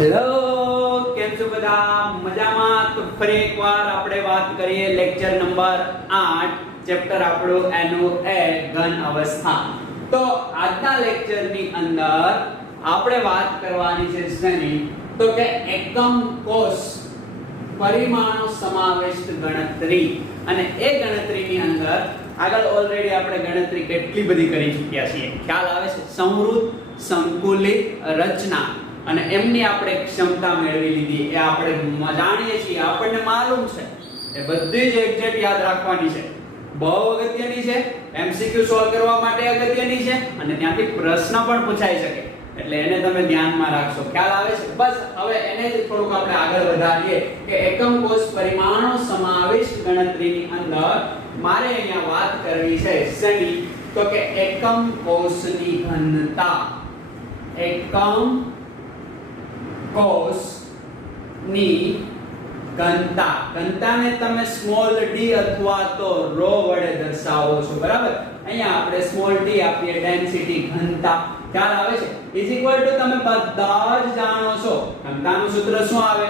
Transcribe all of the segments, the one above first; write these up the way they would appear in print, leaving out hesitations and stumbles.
Hello, કેમ છો બધા? મજામાં? તો ફરી એકવાર આપણે વાત કરીએ લેક્ચર નંબર 8, ચેપ્ટર આપણું એનું એ ઘન અવસ્થા. તો આજના લેક્ચરની અંદર આપણે વાત કરવાની છે શેની? તો કે એકમ કોષ પરિમાણો સમાવિષ્ટ ગણતરી. અને એ ગણતરીની અંદર આગળ ઓલરેડી આપણે ગણતરી કેટલી બધી કરી ચૂક્યા છીએ, ખ્યાલ આવે છે? સમૃદ્ધ, સંકુલિત, રચના અને એમની આપણે ક્ષમતા મેળવી લીધી. એ આપણે જાણીએ છીએ, આપણને માલુમ છે. એ બધી જ એક્ઝેક્ટ યાદ રાખવાની છે. બહુ અગત્યની છે, એમસીક્યુ સોલ્વ કરવા માટે અગત્યની છે અને ત્યાંથી પ્રશ્ન પણ પૂછાઈ શકે. એટલે એને તમે ધ્યાનમાં રાખશો. ખ્યાલ આવે છે? બસ હવે એને જ થોડુંક આપણે આગળ વધારીએ કે એકમ કોષ પરિમાણો સમાવિષ્ટ ગણતરીની અંદર મારે અહીંયા વાત કરવી છે શેની? તો કે એકમ કોષની ઘનતા. એકમ કોષની ઘનતા. ઘનતાને તમે સ્મોલ ડી અથવા તો રો વડે દર્શાવો છો, બરાબર? અહીંયા આપણે સ્મોલ ડી આપીએ, ડેન્સિટી, ઘનતા. ખ્યાલ આવે છે? ઇઝ ઇક્વલ ટુ તમે બધા જ જાણો છો ઘનતાનું સૂત્ર શું આવે?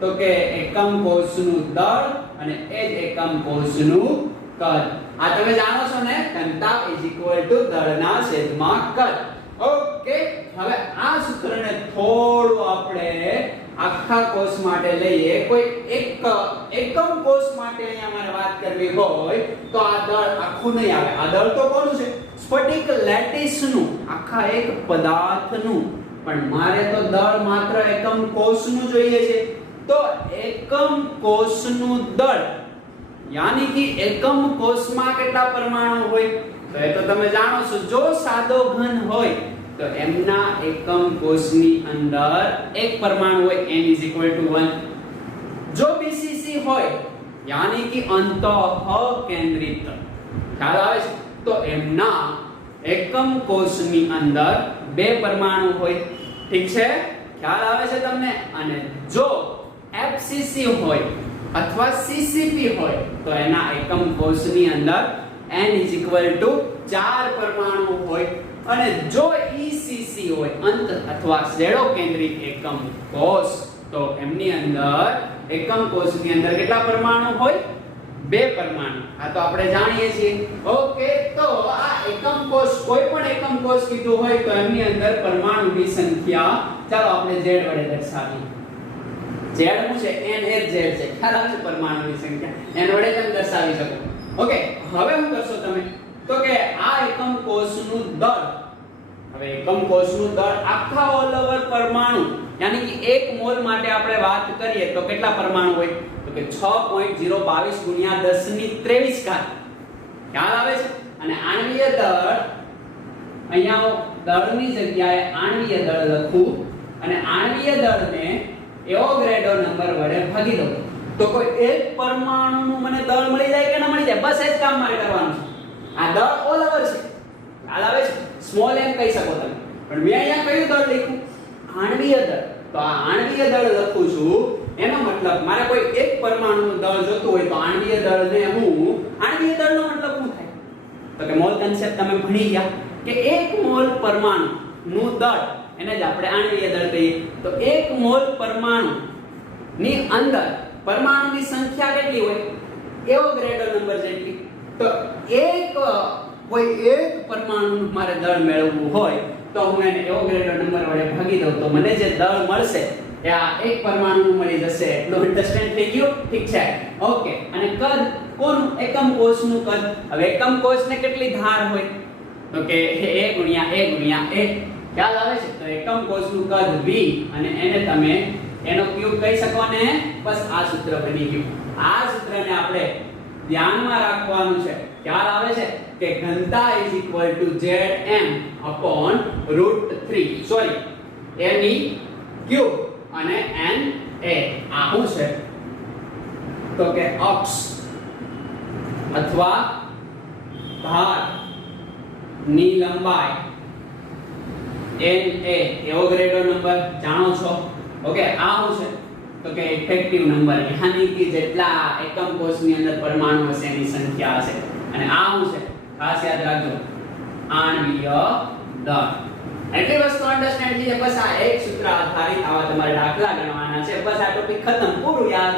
તો કે એકમ કોષનું દળ અને એ જ એકમ કોષનું કદ. આ તમે જાણો છો ને? ઘનતા ઇઝ ઇક્વલ ટુ દળના છેદમાં કદ. ઓકે, હવે આ સૂત્રને થોડું આપણે આખા કોષ માટે લઈએ. કોઈ એક એકમ કોષ માટે અહીંયા મારે વાત કરવી હોય તો આ દળ આખું નહીં આવે. આ દળ તો કોનું છે? સ્ફટિક લેટિસનું, આખા એક પદાર્થનું. પણ મારે તો દળ માત્ર એકમ કોષનું જોઈએ છે. તો એકમ કોષનું દળ યાની કે એકમ કોષમાં કેટલા પરમાણુ હોય? તો એ તો તમે જાણો છો. જો સાદો ઘન હોય તો એમના એકમ કોષની અંદર એક પરમાણુ હોય, n = 1. જો બીસીસી હોય યાની કે અંતઃકેન્દ્રિત, ખ્યાલ આવે છે? તો એમના એકમ કોષની અંદર બે પરમાણુ હોય. ઠીક છે? ખ્યાલ આવે છે તમને? અને જો એફસીસી હોય અથવા સીસીપી હોય તો એના એકમ કોષની અંદર n = 4 પરમાણુ હોય. અને જો ઈસીસી હોય, અંત અથવા શેડો કેન્દ્રિત એકમ કોષ, તો એમની અંદર એકમ કોષની અંદર કેટલા પરમાણુ હોય? 2 પરમાણુ. આ તો આપણે જાણીએ છીએ. ઓકે, તો આ એકમ કોષ, કોઈ પણ એકમ કોષ કીધું હોય તો એમની અંદર પરમાણુની સંખ્યા, ચાલો આપણે z વડે દર્શાવીએ. z શું છે? n એ z છે. ખ્યાલ આવે છે? પરમાણુની સંખ્યા n વડે તમે દર્શાવી શકો. ઓકે, હવે શું કરશો તમે? તો કે આ એકમ કોષનું દળ, હવે એકમ કોષનું દળ આખા ઓલ ઓવર પરમાણુ યાની કે 1 મોલ માટે આપણે વાત કરીએ તો કેટલા પરમાણુ હોય? તો કે 6.022 × 1023 ઘાત. ખ્યાલ આવે છે? અને આણ્વીય દળ, અહીંયા દળની જગ્યાએ આણ્વીય દળ લખું અને આણ્વીય દળને એવોગ્રેડો નંબર વડે ભાગી દઉં તો કોઈ એક પરમાણુનું મને દળ મળી જાય કે ન મળી જાય? બસ એ જ કામ મારે કરવાનું છે. આ દળ ઓલ ઓવર છે. ખ્યાલ આવે છે? સ્મોલ m કહી શકો તમે, પણ મેં અહીંયા કયું દળ લખ્યું? આણ્વીય દળ. તો આ આણ્વીય દળ લખું છું, એનો મતલબ મારે કોઈ એક પરમાણુનું દળ જોતું હોય તો આણ્વીય દળને હું, આણ્વીય દળનો મતલબ શું થાય? તો કે મોલ કન્સેપ્ટ તમે ભણી ગયા કે 1 મોલ પરમાણુનું દળ, એને જ આપણે આણ્વીય દળ કહીએ. તો 1 મોલ પરમાણુ ની અંદર પરમાણુની સંખ્યા કેટલી હોય? એવોગ્રેડો નંબર જેટલી. તો કોઈ એક પરમાણુનું મારે દળ મેળવવું હોય તો હું એને એવોગ્રેડો નંબર વડે ભાગી દઉં તો મને જે દળ મળશે એ આ એક પરમાણુનું મળી જશે. એટલું અન્ડરસ્ટેન્ડ થઈ ગયું? ઠીક છે? ઓકે. અને કદ કોનું? એકમ કોષનું કદ. હવે એકમ કોષને કેટલી ધાર હોય? તો કે a × a × a. ખ્યાલ આવે છે? તો એકમ કોષનું કદ v અને એને તમે એનો ક્યુબ કહી શકો ને. બસ આ સૂત્ર બની ગયું. આ સૂત્રને આપણે ધ્યાનમાં રાખવાનું છે. ખ્યાલ આવે છે કે ઘનતા = Zm/√3. સોરી, a ની ક્યુબ અને n a. આ શું છે? તો કે અક્ષ અથવા ધાર ની લંબાઈ n a એવોગ્રેડો નંબર જાણો છો. ઓકે, આ શું છે? તો કે ઇફેક્ટિવ નંબર યાની કે જેટલા એકમ કોષની અંદર પરમાણુ હશે એની સંખ્યા હશે. અને આ શું છે? ખાસ યાદ રાખજો, આણ્વીય દળ. એટલી વસ્તુ અન્ડરસ્ટેન્ડ થઈ જાય. બસ આ એક સૂત્ર આધારિત આવા તમારે દાખલા ગણવાના છે. બસ આ ટોપિક ખતમ, પૂરું યાર.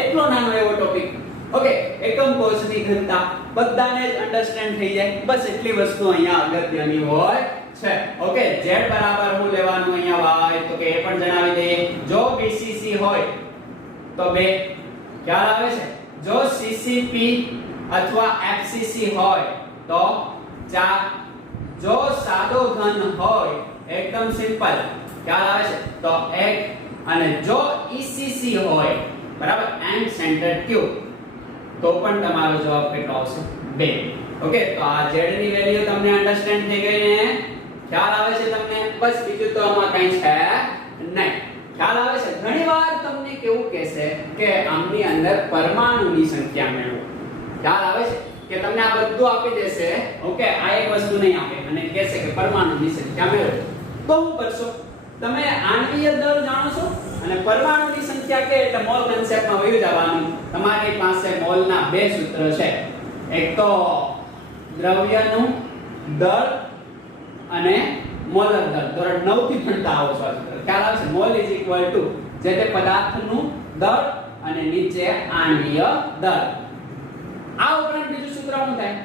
એટલો નાનો એવો ટોપિક. ઓકે, એકમ કોષની ઘનતા બધાને જ અન્ડરસ્ટેન્ડ થઈ જાય. બસ એટલી વસ્તુ અહીંયા અગત્યની હોય છે. ઓકે, z બરાબર હું લેવાનું અહીંયા y, તો કે એ પણ જણાવી દઈએ. જો BCC હોય તો 2, ખ્યાલ આવે છે? જો CCP અથવા FCC હોય તો 4, જો સાદો ઘન હોય એકદમ સિમ્પલ, ખ્યાલ આવે છે, તો 1, અને જો ECC હોય, બરાબર, એન્ડ સેન્ટર્ડ ક્યુબ, તો પણ તમારો જવાબ કેટલો આવશે? 2. ઓકે, તો આ z ની વેલ્યુ તમને અન્ડરસ્ટેન્ડ થઈ ગઈ ને? ખ્યાલ આવે છે તમને? બસ બીજું તો આમાં કંઈ છે નહીં. ખ્યાલ આવે છે? ઘણીવાર તમને કેવું કહેશે કે આમની અંદર પરમાણુની સંખ્યા મેળવો. ખ્યાલ આવે છે કે તમને આ બધું આપી દેશે, ઓકે, આ એક વસ્તુ નહીં આપે અને કહેશે કે પરમાણુની સંખ્યા મેળવો. તો શું કરશો? તમે આણ્વીય દળ જાણો છો અને પરમાણુની સંખ્યા કે એટલે મોલ કન્સેપ્ટમાં વયું જવાનું. તમારી પાસે મોલના 2 સૂત્ર છે. એક તો દ્રવ્યનું દળ અને મોલર દળ. ધોરણ 9 થી ભણતા આવો છો. ખ્યાલ આવે છે? મોલ ઇઝ ઇક્વલ ટુ જે તે પદાર્થનું દળ અને નીચે આણ્વીય દળ. આ ઉપરાંત બીજું સૂત્ર શું થાય?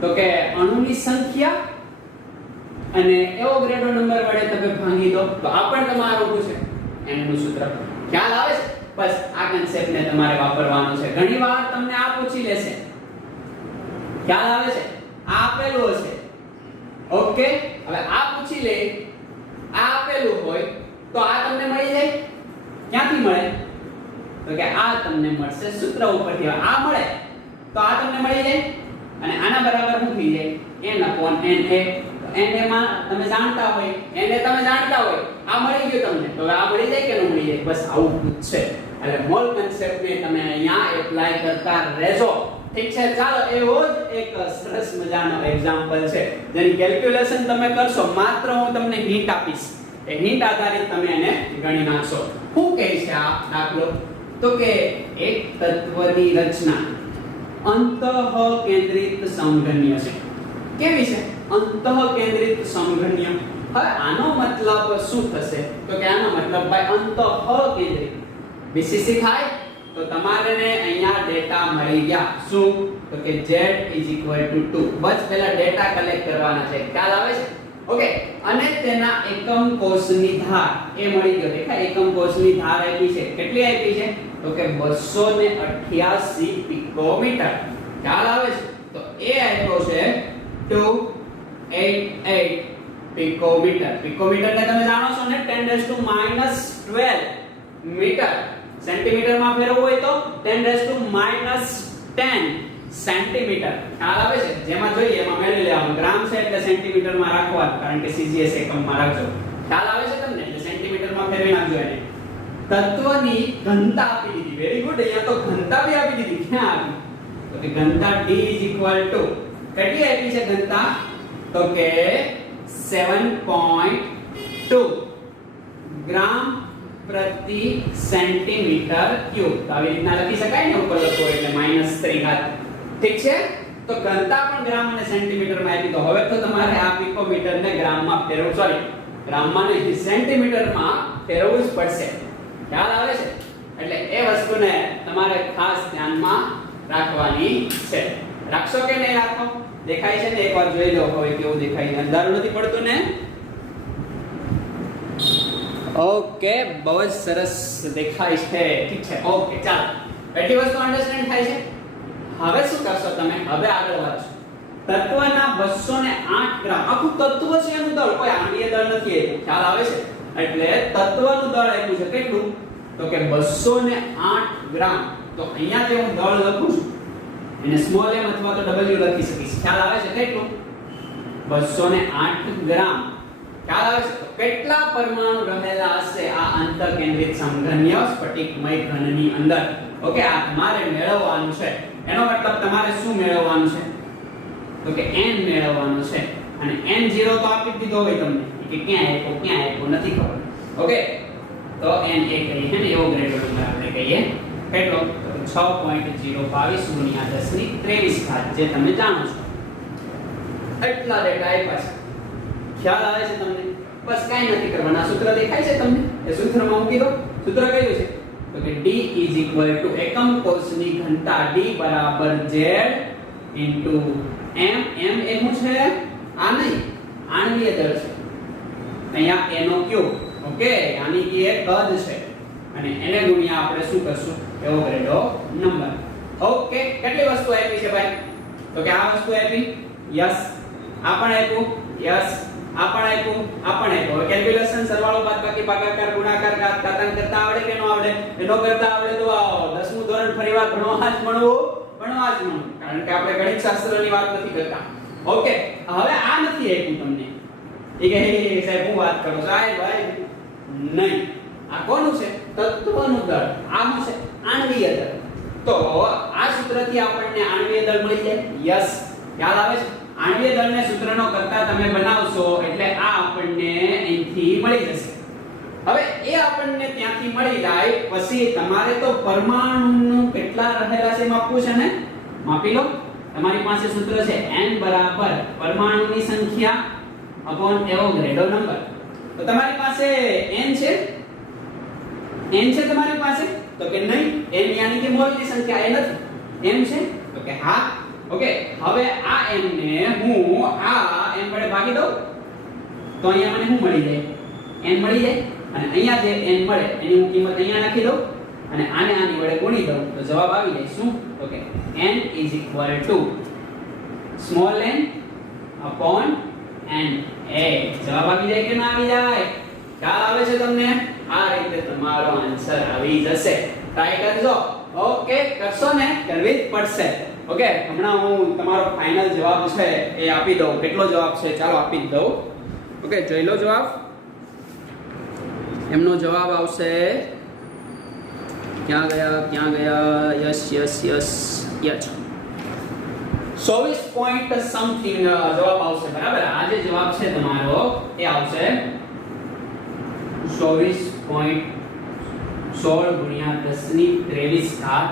તો કે અણુની સંખ્યા અને એવોગાડ્રો નંબર વડે તમે ભાંગી દો. તો આ પણ તમારું શું છે? એનું સૂત્ર. ખ્યાલ આવે છે? બસ આ કન્સેપ્ટને તમારે વાપરવાનો છે. ઘણીવાર તમને આ પૂછી લેશે. ખ્યાલ આવે છે? આ આપેલું હશે. ઓકે, હવે આ પૂછી લે, આ આપેલું હોય તો આ તમને મળી જાય. ક્યાંથી મળે? તો કે આ તમને મળશે સૂત્ર ઉપરથી. આ મળે તો આ તમને મળી જાય અને આના બરાબર શું થઈ જાય? n/na. n માં તમે જાણતા હોય, n તમે જાણતા હોય, આ મળી ગયું તમને. તો હવે આ મળી જાય કે ન મળી જાય? બસ આવું છે. એટલે મોલ કન્સેપ્ટને તમે અહીંયા એપ્લાય કરતા રહેજો. ઠીક છે? ચાલો, એવો જ એક સરસ મજાનો એક્ઝામ્પલ છે જેની કેલ્ક્યુલેશન તમે કરશો. માત્ર હું તમને હિન્ટ આપીશ, એ હિન્ટ આધારિત તમે એને ગણી નાખશો. શું કહે છે આ દાખલો? તો કે એક તત્વની રચના અંતઃકેન્દ્રિત સમઘનીય છે. કેવી છે? અંતઃકેન્દ્રિત સમઘનીય. હવે આનો મતલબ શું થશે? તો કે આનો મતલબ ભાઈ અંતઃકેન્દ્રિત. BCC થાય તો તમારે અહીંયા ડેટા મળી ગયા. શું? તો કે z = 2. બસ પહેલા ડેટા કલેક્ટ કરવાના છે. ખ્યાલ આવે છે? ઓકે, અને તેના એકમ કોષની ધાર એ મળી ગયો. દેખાય? એકમ કોષની ધાર આપી છે. કેટલી આપી છે? તો કે 288 પિકોમીટર. ખ્યાલ આવે છે? તો એ આપ્યો છે 288 પિકોમીટર. પિકોમીટરને તમે જાણો છો ને 10⁻12 મીટર. સેન્ટીમીટરમાં ફેરવવું હોય તો 10⁻10 સેન્ટીમીટર. ખ્યાલ આવે છે? જેમાં જોઈએ એમાં મેળવી લેવાનું. ગ્રામ છે એટલે સેન્ટીમીટરમાં રાખવાનું, કારણ કે CGS એકમમાં રાખજો. ખ્યાલ આવે છે તમને? એટલે સેન્ટીમીટરમાં ફેરવી નાખજો એને. તત્વની ઘનતા આપી દીધી. Very good. અહીંયા તો ઘનતા બી આપી દીધી. ક્યાં આવી? તો કે ઘનતા D = કેટલી આપી છે ઘનતા? તો કે 7.2 ગ્રામ પ્રતિ સેન્ટીમીટર ક્યુબ. તો આવી રીતના લખી શકાય ને, ઉપર લખો એટલે -3. ઠીક છે? તો ઘનતા પણ ગ્રામ અને સેન્ટીમીટરમાં આપી. તો હવે તો તમારે આ પિકોમીટરને ગ્રામમાં ફેરવવું, સોરી, ગ્રામમાં નહીં સેન્ટીમીટરમાં ફેરવવું જ પડશે. ખ્યાલ આવે છે? એટલે એ વસ્તુને તમારે ખાસ ધ્યાનમાં રાખવાની છે. રાખશો કે નહીં રાખો? દેખાય છે ને? એકવાર જોઈ લો હવે કેવું દેખાય. અંધારું નથી પડતું ને? ઓકે, બહુ જ સરસ દેખાય છે. ઠીક છે? ઓકે, ચાલો, એટલી વસ્તુ અન્ડરસ્ટેન્ડ થાય છે. હવે શું કરશો તમે? હવે આગળ વધશો. તત્વના 208 ગ્રામ, આખું તત્વ છે એનું દળ, કોઈ આણ્વીય દળ નથી આપ્યું. ખ્યાલ આવે છે? એટલે તત્વનું દળ આપ્યું છે. કેટલું? તો કે 208 ગ્રામ. તો અહીંયા જે હું દળ લખું છું એને સ્મોલ m અથવા તો w લખી શકીશ. ખ્યાલ આવે છે? કેટલું? 208 ગ્રામ. ખ્યાલ આવે છે? તો કેટલા પરમાણુ રહેલા હશે આ અંતઃકેન્દ્રિત સમઘનીય સ્ફટિકમય ઘનની અંદર? ઓકે, આ તમારે મેળવવાનું છે. એનો મતલબ તમારે શું મેળવવાનું છે? તો કે n મેળવવાનું છે. અને n0 તો આપી દીધો હોય તમને કે ક્યાં આપ્યો નથી ખબર. ઓકે, તો n એ કહીએ ને એવોગાડ્રો નંબર આપણે કહીએ. કેટલો? 6.022 × 10⁻23 જે તમે જાણો છો. એટલા ડેટા આપ્યા છે. ખ્યાલ આવે છે તમને? બસ કાઈ નથી કરવાના, સૂત્ર દેખાય છે તમને? એ સૂત્રમાં મૂકી દો. સૂત્ર કયું છે? તો કે d એકમ કોષની ઘનતા d z m. m એ શું છે? આ નહીં, આણ્વીય દળ છે. અહીંયા a નો ક્યુબ. ઓકે, યાની કે એ કદ છે અને એને ગુણ્યા આપણે શું કરશું? Avogadro number. ઓકે, કેટલી વસ્તુ આપી છે ભાઈ? તો કે આ વસ્તુ આપી, યસ. આ પણ આપ્યું, યસ. આ પણ આપ્યું, આ પણ આપ્યું. હવે કેલ્ક્યુલેશન, સરવાળો, બાદબાકી, ભાગાકાર, ગુણાકાર, ઘાતાંક કરતા આવડે કે ન આવડે? એનો કરતા આવડે તો આવો 10મું ધોરણ ફરીવાર ભણવા જ ભણવું. કારણ કે આપણે ગણિત શાસ્ત્રની વાત નથી કરતા. ઓકે, હવે આ નથી આપ્યું તમને. એ કે સાહેબ હું વાત કરું? સાહેબ ભાઈ નહીં. આ કોનું છે? તત્વનું દળ. આ શું છે? આણ્વીય દળ. તો આ સૂત્રથી આપણને આણ્વીય દળ મળી જાય. યસ, ખ્યાલ આવે છે? આણ્વીય દળને સૂત્રનો કરતા તમે બનાવશો એટલે આ આપણને અહીંથી મળી જશે. હવે એ આપણને ત્યાંથી મળી જાય પછી તમારે તો પરમાણુનું કેટલા રહેલા છે માપવું છે ને? માપી લો. તમારી પાસે સૂત્ર છે n બરાબર પરમાણુની સંખ્યા અપોન એવોગાડ્રો નંબર. તો તમારી પાસે n છે? n છે તમારી પાસે? તો કે નહીં, n યાની કે મોલની સંખ્યા. એ નથી, m છે? તો કે હા. ઓકે, હવે આ m ને હું આ m વડે ભાગી દઉં તો અહીંયા મને શું મળી જાય? n મળી જાય. અને અહીંયા જે n મળે એની હું કિંમત અહીંયા નાખી દઉં અને આને આની વડે ગુણી દઉં તો જવાબ આવી જાય. શું? તો કે n small n upon n a. જવાબ આવી જાય કે ના આવી જાય? ખ્યાલ આવે છે તમને? આ રીતે તમારો આન્સર આવી જશે. ટ્રાય કરજો. ઓકે, કરશો ને? કરવી જ પડશે. ઓકે, હમણાં હું તમારો ફાઇનલ જવાબ છે એ આપી દઉં. કેટલો જવાબ છે ચાલો આપી દઉં. ઓકે, જોઈ લો જવાબ. એમનો જવાબ આવશે, ક્યાં ગયા? યસ 24 પોઈન્ટ સમથિંગ જવાબ આવશે. બરાબર? આ જે જવાબ છે તમારો એ આવશે 24.16 ગુણ્યા 10⁻23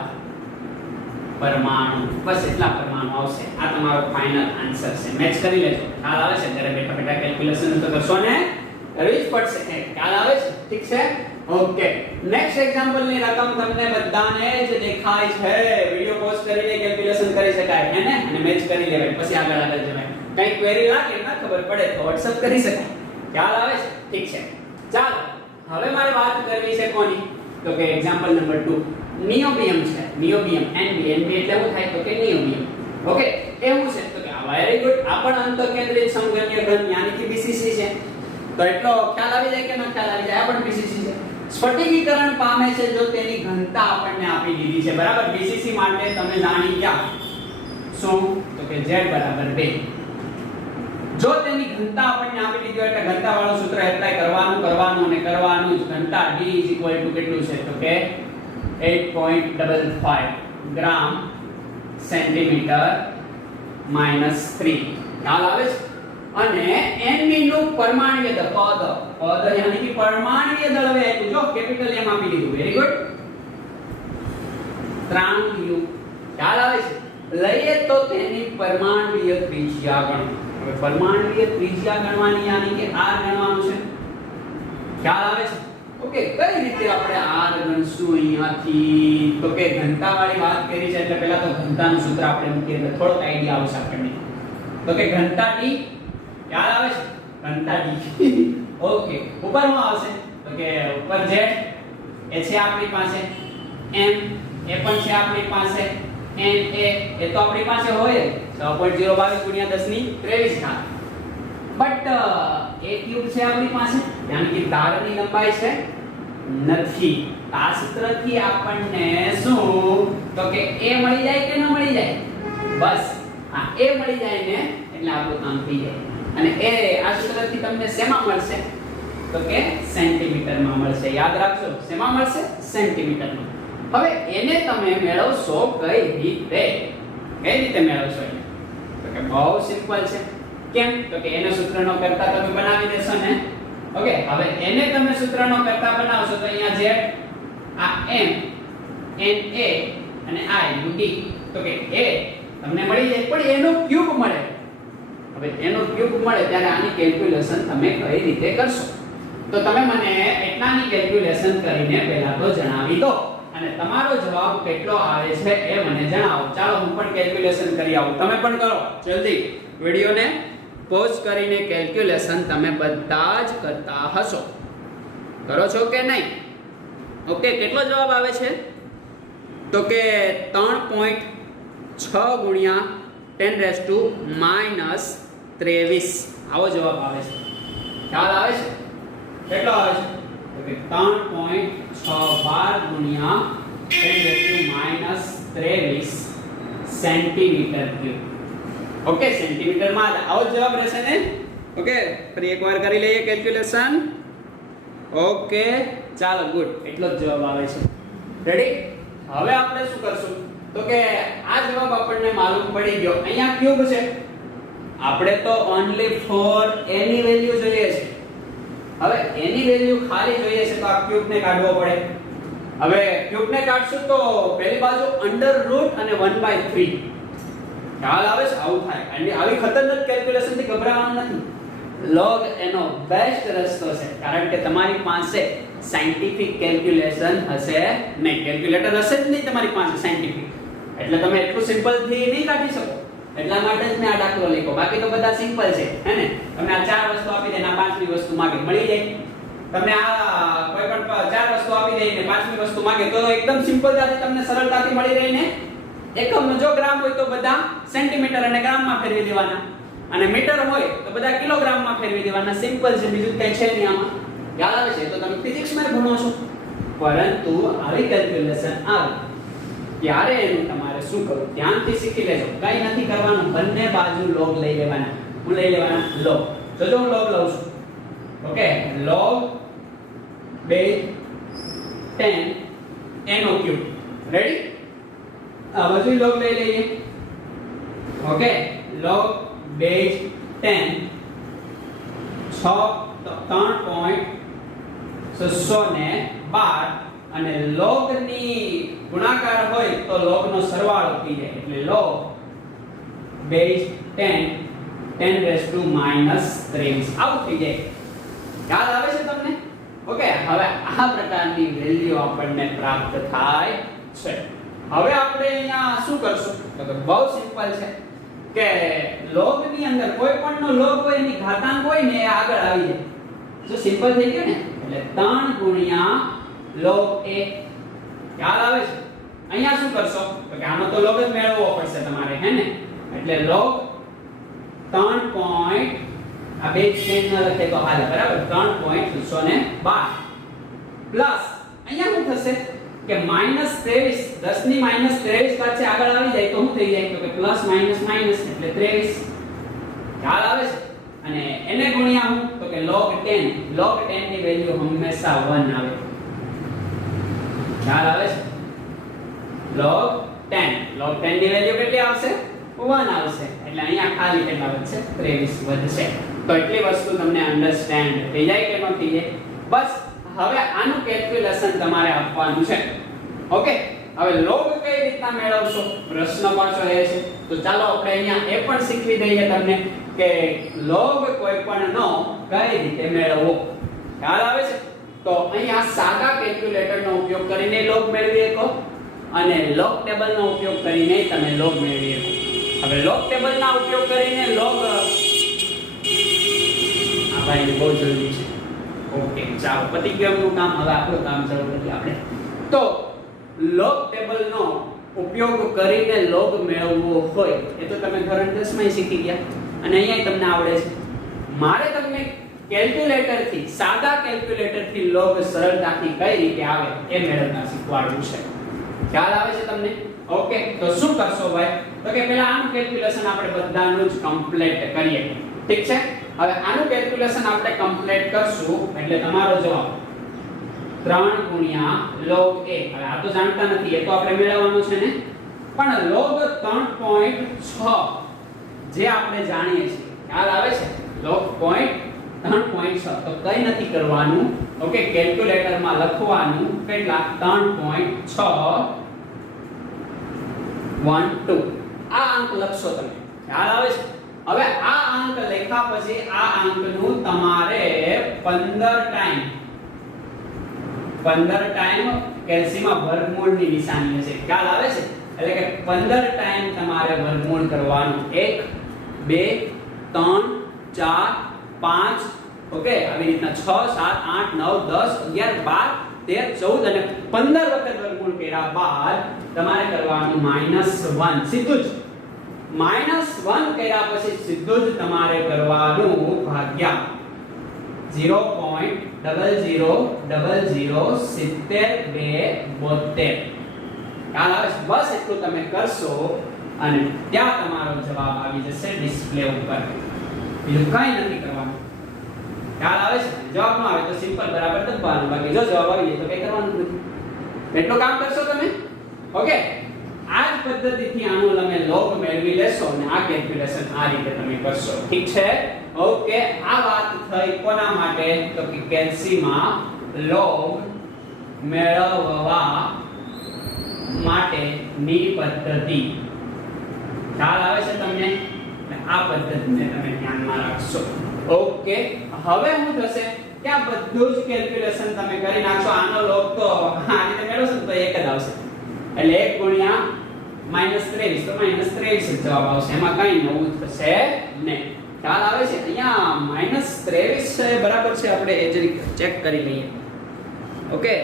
પરમાણુ. બસ એટલા પરમાણુ આવશે. આ તમારો ફાઇનલ આન્સર છે. મેચ કરી લેજો. ખ્યાલ આવે છે? ત્યારે બેઠા કેલ્ક્યુલેશન તો કરશો ને? કરવી જ પડશે. ખ્યાલ આવે છે? ઠીક છે. ઓકે, નેક્સ્ટ એક્ઝામ્પલ ની રકમ તમને બધાને જ દેખાય છે. વિડિયો પોઝ કરીને કેલ્ક્યુલેશન કરી શકાય હે ને? અને મેચ કરી લેવાય. પછી આગળ જવાય. કઈ ક્વેરી લાગે ના ખબર પડે તો WhatsApp કરી શકાય. ખ્યાલ આવે છે? ઠીક છે. ચાલો, હવે મારે વાત કરવી છે કોની? તો કે એક્ઝામ્પલ નંબર 2 નિયોબિયમ છે. નિયોબિયમ NB એટલે શું થાય? તો કે નિયોબિયમ. ઓકે, એવું છે તો કે વેરી ગુડ. આ પણ અંતઃકેન્દ્રિત સમઘનીય ઘન યાની કે BCC છે. તો એટલો ખ્યાલ આવી જાય કે ન ખ્યાલ આવી જાય? આ પણ BCC છે. સ્ફટિકીકરણ પામે છે જો તેની ઘનતા આપણને આપી દીધી છે. બરાબર? BCC માટે તમે જાણી ગયા શું? તો કે Z બરાબર 2. જો તેની ઘનતા આપણને આપી દીધી એટલે ઘનતા વાળું સૂત્ર એપ્લાય કરવાનું જ. ઘનતા D કેટલું છે? તો કે 8.55 ગ્રામ સેન્ટીમીટર -3. ખ્યાલ આવે છે? અને Nb નું પરમાણ્વીય દળ પદ યાની કે પરમાણ્વીય દળ હવે આપ્યું. જો કેપિટલ M આપી દીધું. Very good. 3 U. ખ્યાલ આવે છે? લઈએ તો તેની પરમાણ્વીય ત્રિજ્યા ગણો. હવે પરમાણ્વીય ત્રિજ્યા ગણવાની યાની કે r ગણવાનું છે. ખ્યાલ આવે છે? ઓકે, કઈ રીતે આપણે r ગણશું અહીંયાથી? તો કે ઘનતા વાળી વાત કરી છે એટલે પહેલા તો ઘનતાનું સૂત્ર આપણે મૂકીએ એટલે થોડો આઈડિયા આવશે આપણને. તો કે ઘનતા T. ખ્યાલ આવે છે? ઘનતા D. ઓકે, ઉપર શું આવશે? તો કે ઉપર Z એ છે આપણી પાસે, M એ પણ છે આપણી પાસે, Na એ તો આપણી પાસે હોય 6.022 ગુણ્યા 10⁻23. બટ a ક્યુબ છે આપણી પાસે યાની કે ધારની લંબાઈ છે નથી. આ સૂત્રથી આપણને શું? તો કે a મળી જાય કે ન મળી જાય? બસ આ a મળી જાય ને એટલે આપણું કામ થઈ જાય. અને એ આ સૂત્રથી તમને શેમાં મળશે? તો કે સેન્ટીમીટરમાં મળશે. યાદ રાખજો, શેમાં મળશે? સેન્ટીમીટરમાં. હવે એને તમે મેળવશો કઈ રીતે? કઈ રીતે મેળવશો? તો કે બહુ સિમ્પલ છે. કેમ? તો કે એને સૂત્રનો કરતા તમે બનાવી દેશો ને. ઓકે, હવે એને તમે સૂત્રનો કરતા બનાવશો તો અહીંયા Z, આ M, Na અને આ D. તો કે a તમને મળી જાય પણ એનો ક્યુબ મળે. હવે એનો ક્યુબ મળે ત્યારે આની કેલ્ક્યુલેશન તમે કઈ રીતે કરશો? તો તમે મને એટલાની કેલ્ક્યુલેશન કરીને પહેલા તો જણાવી દો અને તમારો જવાબ કેટલો આવે છે એ મને જણાવો. ચાલો હું પણ કેલ્ક્યુલેશન કરી આવું. તમે પણ કરો જલ્દી. વિડિયોને પોઝ કરીને કેલ્ક્યુલેશન તમે બધા જ કરતા હશો. કરો છો કે નહીં? ઓકે, કેટલો જવાબ આવે છે? તો કે 3.6 ગુણ્યા 10⁻³ આવો જવાબ આવે છે. ખ્યાલ આવે છે? કેટલો આવે છે? તો કે 3.612 ગુણ્યા 10⁻³ સેન્ટીમીટર ક્યુબ. ઓકે, સેન્ટીમીટર માં આવો જવાબ રહેશે ને? ઓકે, ફરી એકવાર કરી લઈએ કેલ્ક્યુલેશન. ઓકે, ચાલો ગુડ, એટલો જ જવાબ આવે છે. રેડી? હવે આપણે શું કરશું? તો કે આ જવાબ આપણને માલુમ પડી ગયો. અહીંયા ક્યુબ છે. આપણે તો ઓન્લી ફોર એની વેલ્યુ જોઈએ છે. હવે એની વેલ્યુ ખાલી જોઈએ છે તો આ ક્યુબ ને કાઢવો પડે. હવે ક્યુબ ને કાઢશું તો પહેલી બાજુ √, અને 1/3. ખ્યાલ આવે છે? આવું થાય. અને આવી ખતરનાક કેલ્ક્યુલેશન થી ગભરાવાનું નથી. log એનો બેસ્ટ રસ્તો છે, કારણ કે તમારી પાસે સાયન્ટિફિક કેલ્ક્યુલેશન હશે નહીં. કેલ્ક્યુલેટર હશે જ નહીં તમારી પાસે સાયન્ટિફિક, એટલે તમે એટલું સિમ્પલ થી નહીં કાઢી શકો. એટલા માટે જ મેં આ દાખલો લખ્યો. બાકી તો બધા સિમ્પલ છે, હે ને? તમને આ 4 વસ્તુ આપી દે ને 5મી વસ્તુ માંગે મળી જાય. તમને આ કોઈ પણ 4 વસ્તુ આપી દે ને 5મી વસ્તુ માંગે તો એકદમ સિમ્પલતાથી તમને સરળતાથી મળી રહે ને. એકમ જો ગ્રામ હોય તો બધા સેન્ટીમીટર અને ગ્રામમાં ફેરવી દેવાના, અને મીટર હોય તો બધા કિલોગ્રામમાં ફેરવી દેવાના. સિમ્પલ છે, બીજું કંઈ છે નહીં આમાં. યાદ આવે છે? તો તમે ફિઝિક્સમાં ભણો છો. પરંતુ આવી કેલ્ક્યુલેશન આવે ત્યારે એનું તમારે શું કરવું? ધ્યાનથી શીખી લેજો. કંઈ નથી કરવાનું, બંને બાજુ log લઈ લેવાના. હું લઈ લેવાના log. જો હું log લઉં છું. ઓકે, log બેઝ 10 એનો ક્યુબ. રેડી? આ બાજુ log લઈ લઈએ. ઓકે, log બેઝ 10 3.612 અને log ની ગુણાકાર હોય તો log નો સરવાળો થઈ જાય, એટલે log બેઝ 10 10⁻³ આવું થઈ જાય. યાદ આવે છે તમને? ઓકે, હવે આ પ્રકારની વેલ્યુ આપણને પ્રાપ્ત થાય છે. હવે આપણે અહીંયા શું કરશું? તો બહુ સિમ્પલ છે કે log ની અંદર કોઈ પણ નો log હોય એની ઘાતાંક હોય ને એ આગળ આવી જાય. જો સિમ્પલ થઈ ગયું ને, એટલે 3 ગુણ્યા log a. ખ્યાલ આવે છે? અહીંયા શું કરશો? તો કે આનો તો log જ મેળવવો પડશે તમારે, હે ને? એટલે log 3. આ બે ચેન્જ ન લખે તો હાલે, બરાબર? 3.612 પ્લસ અહીંયા શું થશે કે -23, 10 ની -23 પાછે આગળ આવી જાય તો શું થઈ જાય? તો કે પ્લસ માઈનસ માઈનસ એટલે 23. ખ્યાલ આવે છે? અને એને ગુણ્યા હું તો કે log 10. log 10 ની વેલ્યુ હંમેશા 1 આવે. ખ્યાલ આવે છે? log 10 ની વેલ્યુ કેટલી આવશે? 1 આવશે. એટલે અહીંયા ખાલી કેટલા વધશે? 23 વધશે. તો એટલી વસ્તુ તમને અન્ડરસ્ટેન્ડ થઈ જાય કે ન થઈ જાય? બસ હવે આનું કેલ્ક્યુલેશન તમારે આપવાનું છે. ઓકે, હવે log કઈ રીતના મેળવશો? પ્રશ્ન પાછો એ છે. તો ચાલો આપણે અહીંયા એ પણ શીખવી દઈએ તમને કે log કોઈ પણ નો કઈ રીતે મેળવવો. ખ્યાલ આવે છે? તો અહીંયા સાદા કેલ્ક્યુલેટરનો ઉપયોગ કરીને log મેળવી શકો અને log ટેબલનો ઉપયોગ કરીને તમે log મેળવી શકો. હવે log ટેબલના ઉપયોગ કરીને log આ ભાઈ બહુ જલ્દી છે. ઓકે, ચાલો પતી ગયું એમનું કામ. હવે આપણું કામ શરૂ કરીએ આપણે. તો log ટેબલનો ઉપયોગ કરીને log મેળવવો હોય એ તો તમે ધોરણ 10 માં શીખી ગયા અને અહીંયા તમને આવડે છે. મારે તમને કેલ્ક્યુલેટરથી, સાદા કેલ્ક્યુલેટરથી log સરળતાથી કઈ રીતે આવે એ મેળવતા શીખવાડવું છે. ખ્યાલ આવે છે તમને? ઓકે, તો શું કરશો ભાઈ? તો કે પહેલા આનું કેલ્ક્યુલેશન આપણે બધાનું જ કમ્પ્લીટ કરીએ. ઠીક છે? હવે આનું કેલ્ક્યુલેશન આપણે કમ્પ્લીટ કરશું એટલે તમારો જવાબ 3 ગુણ્યા log a. હવે આ તો જાણતા નથી, એ તો આપણે મેળવવાનું છે ને. પણ log 3.6 જે આપણે જાણીએ છીએ, ખ્યાલ આવે છે? log 3.6 તો કઈ નથી કરવાનું. ઓકે, કેલ્ક્યુલેટરમાં લખવાનું કેટલા? 3.612. આ અંક લખશો તમે. ખ્યાલ આવે છે? હવે આ અંક લખ્યા પછી આ અંકનું તમારે 15 ટાઈમ કેલ્સીમાં વર્ગમૂળની નિશાની હશે, ખ્યાલ આવે છે? એટલે કે 15 ટાઈમ તમારે વર્ગમૂળ કરવાનું, 1 2 3 4 5, ઓકે, આવી રીતના 6 7 8 9 10 11 12 13 14 અને 15 વખત વર્ગમૂળ કર્યા બાદ તમારે કરવાનું -1, સીધું જ -1 કર્યા પછી સીધું જ તમારે કરવાનું ભાગ્યા 0.000072 ખ્યાલ આવે છે? બસ એટલું તમે કરશો અને ત્યાં તમારો જવાબ આવી જશે ડિસ્પ્લે ઉપર, બીજું કંઈ નથી કરવાનું, ખ્યાલ આવે છે? જવાબ ન આવે તો સિમ્પલ બરાબર દબાવવાનું, બાકી જો જવાબ આવી જાય તો કઈ કરવાનું નથી, એટલું કામ કરશો તમે, ઓકે? આ જ પદ્ધતિથી આનું તમે લોગ મેળવી લેશો અને આ કેલ્ક્યુલેશન આ રીતે તમે કરશો, ઠીક છે? ઓકે, આ વાત થઈ કોના માટે? તો કે કેલ્સીમાં લોગ મેળવવા માટેની પદ્ધતિ, ખ્યાલ આવે છે તમને? આ પદ્ધતિને તમે ધ્યાનમાં રાખશો, ઓકે? હવે શું થશે કે આ બધું જ કેલ્ક્યુલેશન તમે કરી નાખશો, આનો લોગ તો આ રીતે મેળવશો તો એક જ આવશે, એટલે 1 ગુણ્યા -23 તો -23 જ જવાબ આવશે, એમાં કઈ નવું થશે નહીં, ખ્યાલ આવે છે? અહીંયા -23 છે બરાબર છે, આપણે એ જરી ચેક કરી લઈએ, ઓકે?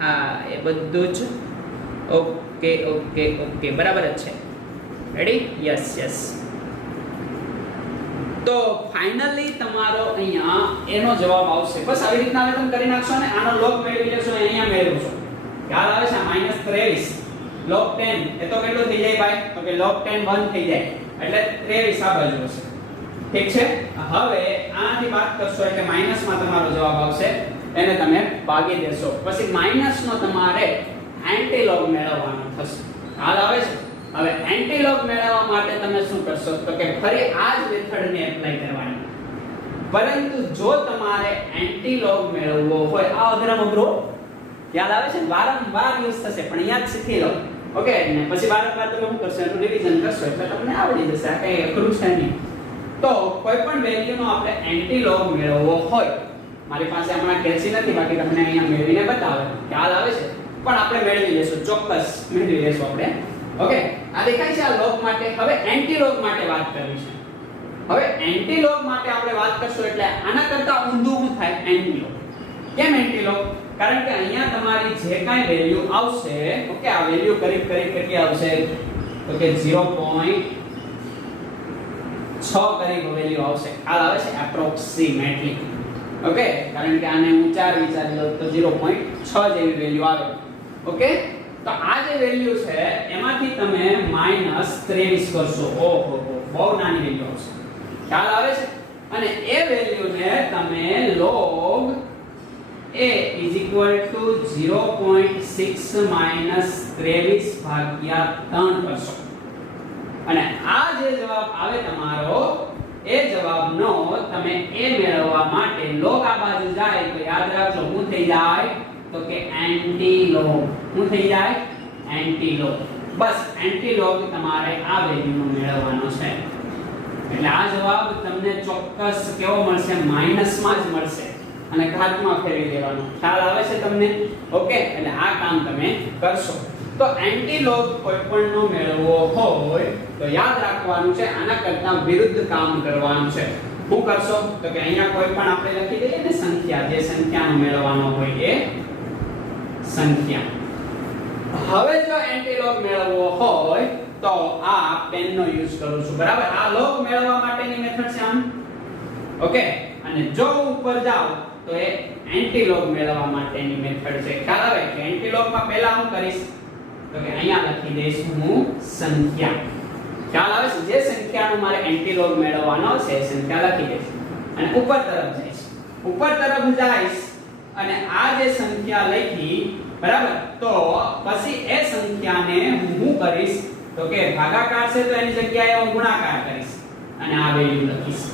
હા, એ બધું જ ઓકે ઓકે ઓકે બરાબર જ છે, રેડી? Yes yes. તો ફાઇનલી તમારો અહીંયા એનો જવાબ આવશે, બસ આવી રીતના હવે તમે કરી નાખશો ને આનો લોગ મેળવી લેશો, અહીંયા મેળવશો, ખ્યાલ આવે છે? -23 log 10 એ તો કેટલું થઈ જાય ભાઈ? તો કે log 10 1 થઈ જાય, એટલે 23 આ બાજુ હશે, ઠીક છે? હવે આનાથી બાદ કરશો એટલે માઈનસમાં તમારો જવાબ આવશે, એને તમે ભાગી દેશો, પછી માઈનસનો તમારે એન્ટીલોગ મેળવવાનો થશે, ખ્યાલ આવે છે? હવે એન્ટીલોગ મેળવવા માટે તમે શું કરશો? તો કે ફરી આ જ મેથડને એપ્લાય કરવાની, પરંતુ જો તમારે એન્ટીલોગ મેળવવો હોય, આ અઘરો ખ્યાલ આવે છે? વારંવાર યુઝ થશે, પણ અહીંયા જ શીખી લો, ઓકે? ને પછી વારંવાર તમે શું કરશો? એનું રિવિઝન કરશો એટલે તમને આવડી જશે, આ કઈ અઘરું છે નહીં. તો કોઈ પણ વેલ્યુનો આપણે એન્ટીલોગ મેળવવો હોય, મારી પાસે હમણાં કેલ્સી નથી, બાકી તમને અહીંયા મેળવીને બતાવે, ખ્યાલ આવે છે? પણ આપણે મેળવી લેશું, ચોક્કસ મેળવી લેશું આપણે, ઓકે? આ દેખાય છે આ લોગ માટે. હવે એન્ટીલોગ માટે વાત કરવી છે. હવે એન્ટીલોગ માટે આપણે વાત કરશું એટલે આના કરતા ઊંધું શું થાય? એન્ટીલોગ. કેમ એન્ટીલોગ? કારણ કે અહીંયા તમારી જે કાંઈ વેલ્યુ આવશે, ઓકે, આ વેલ્યુ કરીબ કેટલી આવશે? તો કે 0.6 કરીબ વેલ્યુ આવશે, ખ્યાલ આવે છે? Approximately, okay? કારણ કે આને હું 4 વિચારી લઉં તો 0.6 જેવી વેલ્યુ આવે, ઓકે? તો આ જે વેલ્યુ છે એમાંથી તમે -23 કરશો, ઓહો બહુ નાની વેલ્યુ આવશે, ખ્યાલ આવે છે? અને એ વેલ્યુને તમે log a is equal to 0.6 minus 23 ભાગ્યા 3 કરશો, અને આ જે જવાબ આવે તમારો, એ જવાબનો તમે a મેળવવા માટે log આ બાજુ જાય તો યાદ રાખજો શું થઈ જાય? તો કે એન્ટીલોગ. શું થઈ જાય? એન્ટીલોગ. બસ એન્ટીલોગ તમારે આ વેલ્યુનો મેળવવાનો છે, એટલે આ જવાબ તમને ચોક્કસ કેવો મળશે? માઈનસમાં જ મળશે, અને ઘાતમાં ફેરવી દેવાનો, ખ્યાલ આવે છે તમને? ઓકે, એટલે આ કામ તમે કરશો. તો એન્ટીલોગ કોઈપણનો મેળવવો હોય તો યાદ રાખવાનું છે, આના કરતા વિરુદ્ધ કામ કરવાનું છે. શું કરશો? તો કે અહીંયા કોઈ પણ આપણે લખી દઈએ ને સંખ્યા, જે સંખ્યાનો મેળવવાનો હોય એ સંખ્યા. હવે જો એન્ટીલોગ મેળવવો હોય તો આ પેનનો યુઝ કરું છું, બરાબર? આ લોગ મેળવવા માટેની મેથડ છે આમ, ઓકે? અને જો ઉપર જાવ તો એ એન્ટીલોગ મેળવવા માટેની મેથડ છે, ખ્યાલ આવે? કે એન્ટીલોગમાં પહેલા હું કરીશ તો કે અહીંયા લખી દઈશ હું સંખ્યા, ખ્યાલ આવે છે? જે સંખ્યાનો મારે એન્ટીલોગ મેળવવાનો છે એ સંખ્યા લખી દઈશ અને ઉપર તરફ જઈશ. ઉપર તરફ જઈશ અને આ જે સંખ્યા લખી, બરાબર? તો પછી એ સંખ્યાને હું શું કરીશ? તો કે ભાગાકાર છે તો એની જગ્યાએ હું ગુણાકાર કરીશ અને આ વેલ્યુ લખીશ.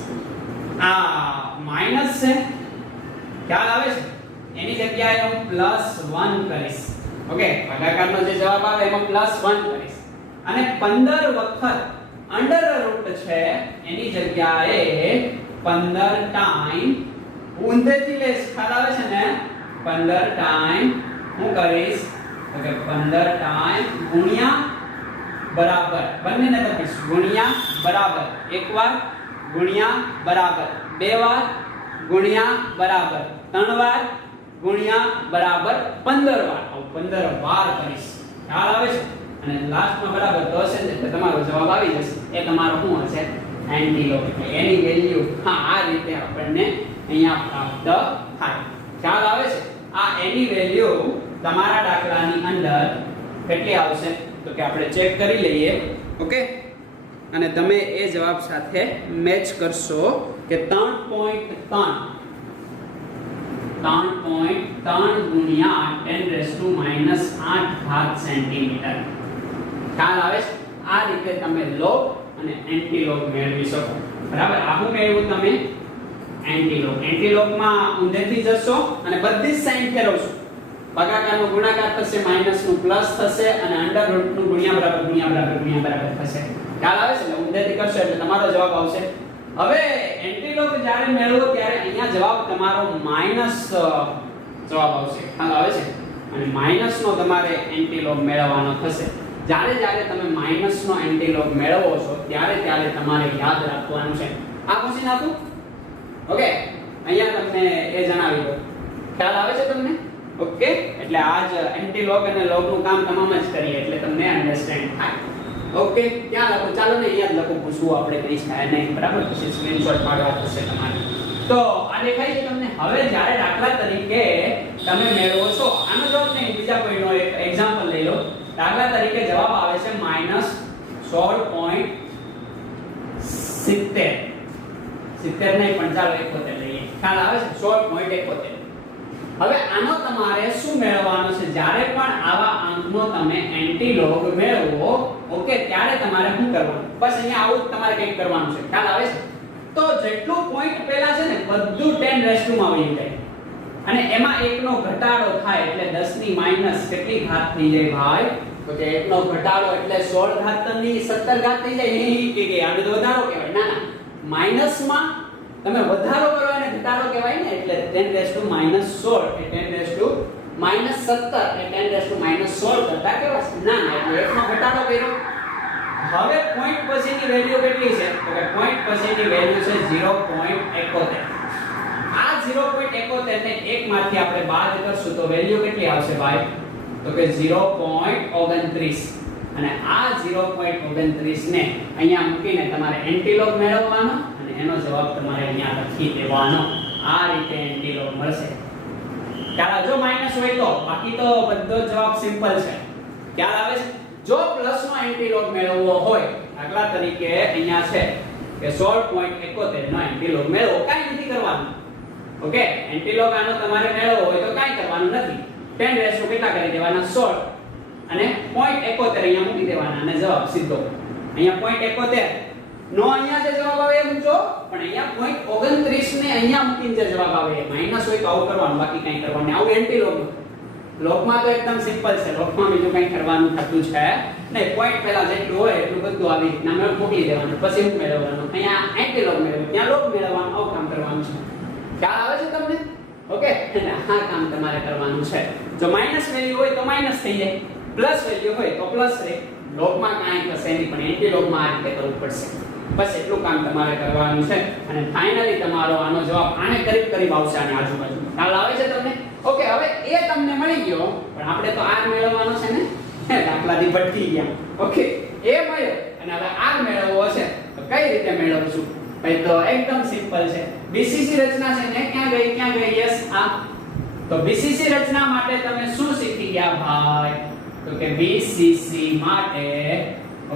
આ માઈનસ છે, ખ્યાલ આવે છે? એની જગ્યાએ હું +1 કરીશ, ઓકે? ભાગાકારનો જે જવાબ આવે એમાં +1 કરીશ અને 15 વખત અંડર રૂટ છે એની જગ્યાએ 15 ટાઈમ ઊંધેથી લઈશ, ખ્યાલ આવે છે ને? 15 ટાઈમ હું કરીશ તો કે 15 ટાઈમ ગુણ્યા બરાબર, બંનેને લખીશ ગુણ્યા બરાબર, એક વાર ગુણ્યા બરાબર, બે વાર ગુણ્યા બરાબર, ત્રણ વાર ગુણ્યા બરાબર, 15 વાર. 15 વાર કરીશ, ખ્યાલ આવે છે? અને લાસ્ટમાં બરાબર તો હશે એટલે તમારો જવાબ આવી જશે. એ તમારો શું હશે? એન્ટિલોગ. એની વેલ્યુ આ રીતે આપણને અહીંયા પ્રાપ્ત થાય. ખ્યાલ આવે છે? આ એની વેલ્યુ તમારા દાખલાની અંદર કેટલી આવશે તો કે આપણે ચેક કરી લઈએ. ઓકે, અને તમે એ જવાબ સાથે મેચ કરશો કે 3.3 ગુણ્યા 10⁻⁸ સેન્ટીમીટર. ખ્યાલ આવે છે? આ રીતે તમે લોગ અને એન્ટિલોગ મેળવી શકો. બરાબર? આ હું મેળવ્યું તમે એન્ટિલોગ. એન્ટિલોગમાં ઊંધેથી જશો અને બધી જ સાઈન ફેરવશો. ભાગાકારનો ગુણાકાર થશે, માઈનસનું પ્લસ થશે અને અંડર રૂટનું ગુણ્યા બરાબર ગુણ્યા બરાબર ગુણ્યા બરાબર થશે. ખ્યાલ આવે છે? એટલે ઊંધેથી કરશો એટલે તમારો જવાબ આવશે. હવે એન્ટિલોગ જ્યારે મેળવો ત્યારે અહીંયા જવાબ તમારો માઈનસ જવાબ આવશે. ખ્યાલ આવે છે? અને માઈનસનો તમારે એન્ટિલોગ મેળવવાનો થશે. જ્યારે જ્યારે તમે માઈનસનો એન્ટિલોગ મેળવો છો ત્યારે ત્યારે તમારે યાદ રાખવાનું છે. આ પૂછી નાખું. ઓકે, અહીંયા તમને એ જણાવી દો. ખ્યાલ આવે છે તમને? ઓકે, એટલે આજ એન્ટિલોગ અને લોગનું કામ તમામ જ કરીએ એટલે તમને અન્ડરસ્ટેન્ડ થાય. ઓકે, ત્યાં લખો. ચાલો ને અહીંયા જ લખો, પૂછવું આપણે કઈ થાય નહીં. બરાબર? પછી સ્ક્રીનશોટ પાડવા થશે તમારે. તો આ દેખાય છે તમને? હવે જ્યારે દાખલા તરીકે તમે મેળવો છો, આનો જવાબ નહીં, બીજા કોઈનો એક એક્ઝામ્પલ લઈ લો. દાખલા તરીકે જવાબ આવે છે -16.70. 70 નહીં પણ ચાલો 71 લઈએ. ખ્યાલ આવે છે? 16.71. હવે આનો તમારે શું મેળવવાનો છે? જ્યારે પણ આવા અંકનો તમે એન્ટિલોગ મેળવો, ઓકે, ત્યારે તમારે શું કરવાનું? બસ અહીંયા આવું તમારે કંઈક કરવાનું છે. ખ્યાલ આવે છે? તો જેટલું પોઈન્ટ પહેલા છે ને બધું 10 માં આવી જાય અને એમાં એકનો ઘટાડો થાય એટલે 10 ની માઈનસ કેટલી ઘાત થઈ જાય ભાઈ? તો કે એકનો ઘટાડો એટલે 16 ઘાત ની 17 ઘાત થઈ જાય. કે આને તો વધારો કહેવાય. ના ના, માઈનસમાં તમે વધારો કરો અને ઘટાડો કહેવાય ને. એટલે 10 16 એ 10 17 એ 10 16 કરતા કેવા? ના ના, એટલે એકનો ઘટાડો કર્યો. હવે પોઈન્ટ પછીની વેલ્યુ કેટલી છે? તો કે પોઈન્ટ પછીની વેલ્યુ છે 0.71. આ 0.71 ને 1 માંથી આપણે બાદ કરશું તો વેલ્યુ કેટલી આવશે ભાઈ? તો કે 0.29. અને આ 0.29 ને અહીંયા મૂકીને તમારે એન્ટિલોગ મેળવવાનો અને એનો જવાબ તમારે અહીંયા લખી દેવાનો. આ રીતે એન્ટિલોગ મળશે. ખ્યાલ જો માઈનસ હોય તો, બાકી તો બધો જવાબ સિમ્પલ છે. ખ્યાલ આવે છે? જો પ્લસ નો એન્ટિલોગ મેળવવો હોય, દાખલા તરીકે અહીંયા છે કે 16.71 નો એન્ટિલોગ મેળવો, કાઈ નથી કરવાનું. ઓકે, એન્ટિલોગ આનો તમારે મેળવવો હોય તો કાઈ કરવાનું નથી. 10 રેશિયો કેટલા કરી દેવાના? 16 અને 0.71 અહીંયા મૂકી દેવાના અને જવાબ સીધો. અહીંયા 0.71 નો અહીંયા જે જવાબ આવે એ મૂકજો, પણ અહીંયા 0.29 ને અહીંયા મૂકીને જે જવાબ આવે એ માઈનસ હોય તો આવું કરવાનું, બાકી કાઈ કરવાનું નહીં. આવું એન્ટિલોગ. લોગમાં તો એકદમ સિમ્પલ છે. લોગમાં બીજું કંઈ કરવાનું થતું છે નહીં. પોઈન્ટ પહેલા જેટલું હોય એટલું બધું આવી રીતના મેળ મોકલી દેવાનું, પછી હું મેળવવાનું. અહીંયા એન્ટિલોગ મેળવવાનું, ત્યાં લોગ મેળવવાનું, આવું કામ કરવાનું છે. ખ્યાલ આવે છે તમને? ઓકે, એટલે આ કામ તમારે કરવાનું છે. જો માઈનસ વેલ્યુ હોય તો માઈનસ થઈ જાય, પ્લસ વેલ્યુ હોય તો પ્લસ રહે. લોગમાં કાંઈ થશે નહીં, પણ એન્ટિલોગમાં આ રીતે કરવું પડશે. બસ એટલું કામ તમારે કરવાનું છે અને ફાઇનલી તમારો આનો જવાબ આને કરીબ આવશે, આની આજુબાજુ. ખ્યાલ આવે છે તમને? ઓકે, હવે એ તમને મળી ગયો, પણ આપણે તો r મેળવવાનો છે ને. દાખલાથી ભટકી ગયા. ઓકે, એ મળ્યો અને હવે r મેળવવો છે તો કઈ રીતે મેળવશું? ભાઈ તો એકદમ સિમ્પલ છે. બીસીસી રચના છે ને ક્યાં ગઈ? યસ, આ. તો બીસીસી રચના માટે તમે શું શીખી ગયા ભાઈ? તો કે બીસીસી માટે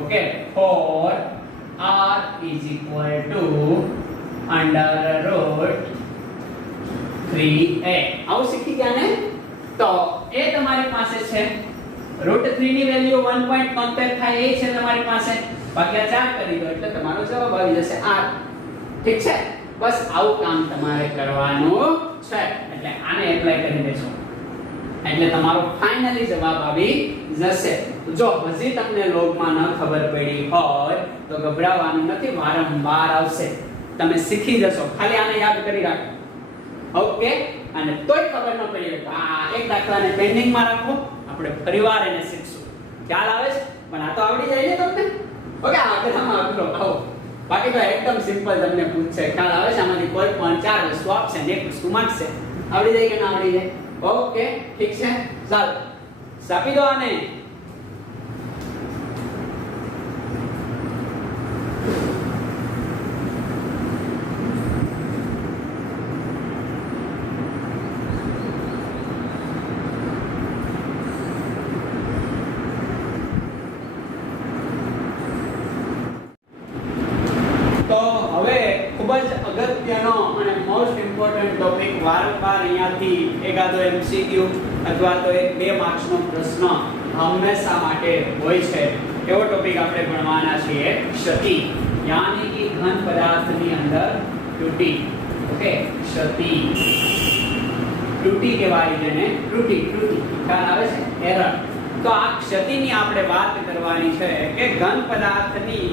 okay, for r is equal to √3a. આવું શીખી ગયા ને? તો એ તમારી પાસે છે √3 ની વેલ્યુ 1.73 થાય એ છે તમારી પાસે. ભાગ્યા 4 કરી દો એટલે તમારો જવાબ આવી જશે r. ઠીક છે? બસ આવું કામ તમારે કરવાનું છે. એટલે આને એપ્લાય કરી દેશો. એટલે તમારો ફાઇનલી જવાબ આવી જશે. જો હજી તમને લોગમાં ન ખબર પડી હોય તો ગભરાવાનું નથી, વારંવાર આવશે, તમે શીખી જશો. ખાલી આને યાદ કરી રાખો. ઓકે, અને તોય ખબર ન પડી તો આ એક દાખલાને પેન્ડિંગ માં રાખો, આપણે ફરીવાર એને શીખશું. ખ્યાલ આવે છે? પણ આ તો આવડી જાય ને તમને. ઓકે, આગ્રહમાં આગ્રહ આવો. બાકી તો એકદમ સિમ્પલ તમને પૂછશે. ખ્યાલ આવે છે? આમાંથી કોઈ પણ 4 વસ્તુ આપશે ને એક વસ્તુ માંગશે. આવડી જાય કે ના આવડી જાય? ઓકે, ઠીક છે. ચાલો સાપી દો આને. અગત્યનો અને મોસ્ટ ઇમ્પોર્ટન્ટ ટોપિક, વારંવાર અહીંયાથી એકાદો MCQ અથવા તો એક 2 માર્ક્સનો પ્રશ્ન હંમેશા માટે હોય છે. એવો ટોપિક આપણે ભણવાના છીએ, ક્ષતિ, યાની કે ઘન પદાર્થની અંદર ત્રુટિ. ઓકે, ક્ષતિ, ત્રુટિ કહેવાય જેને, ત્રુટિ. ખ્યાલ આવે છે? એરર. તો આ ક્ષતિની આપણે વાત કરવાની છે કે ઘન પદાર્થની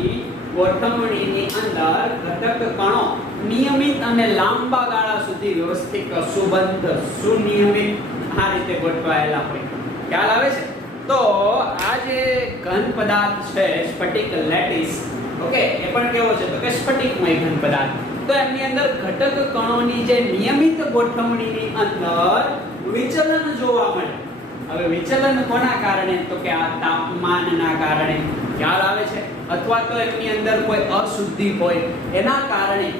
ગોઠવણીની અંદર ઘટક કણો નિયમિત અને લાંબા ગાળા સુધી વ્યવસ્થિત, સુબંધ, સુનિયમિત આ રીતે ગોઠવાયેલા હોય. ખ્યાલ આવે છે? તો આ જે ઘન પદાર્થ છે, સ્ફટિક લેટિસ, ઓકે, એ પણ કેવો છે તો કે સ્ફટિકમય ઘન પદાર્થ. તો એમની અંદર ઘટક કણોની જે નિયમિત ગોઠવણીની અંદર વિચલન જોવા મળે. હવે વિચલન કોના કારણે? તો કે આ તાપમાનના કારણે. ખ્યાલ આવે છે? અથવા તો એમની અંદર કોઈ અશુદ્ધિ હોય એના કારણે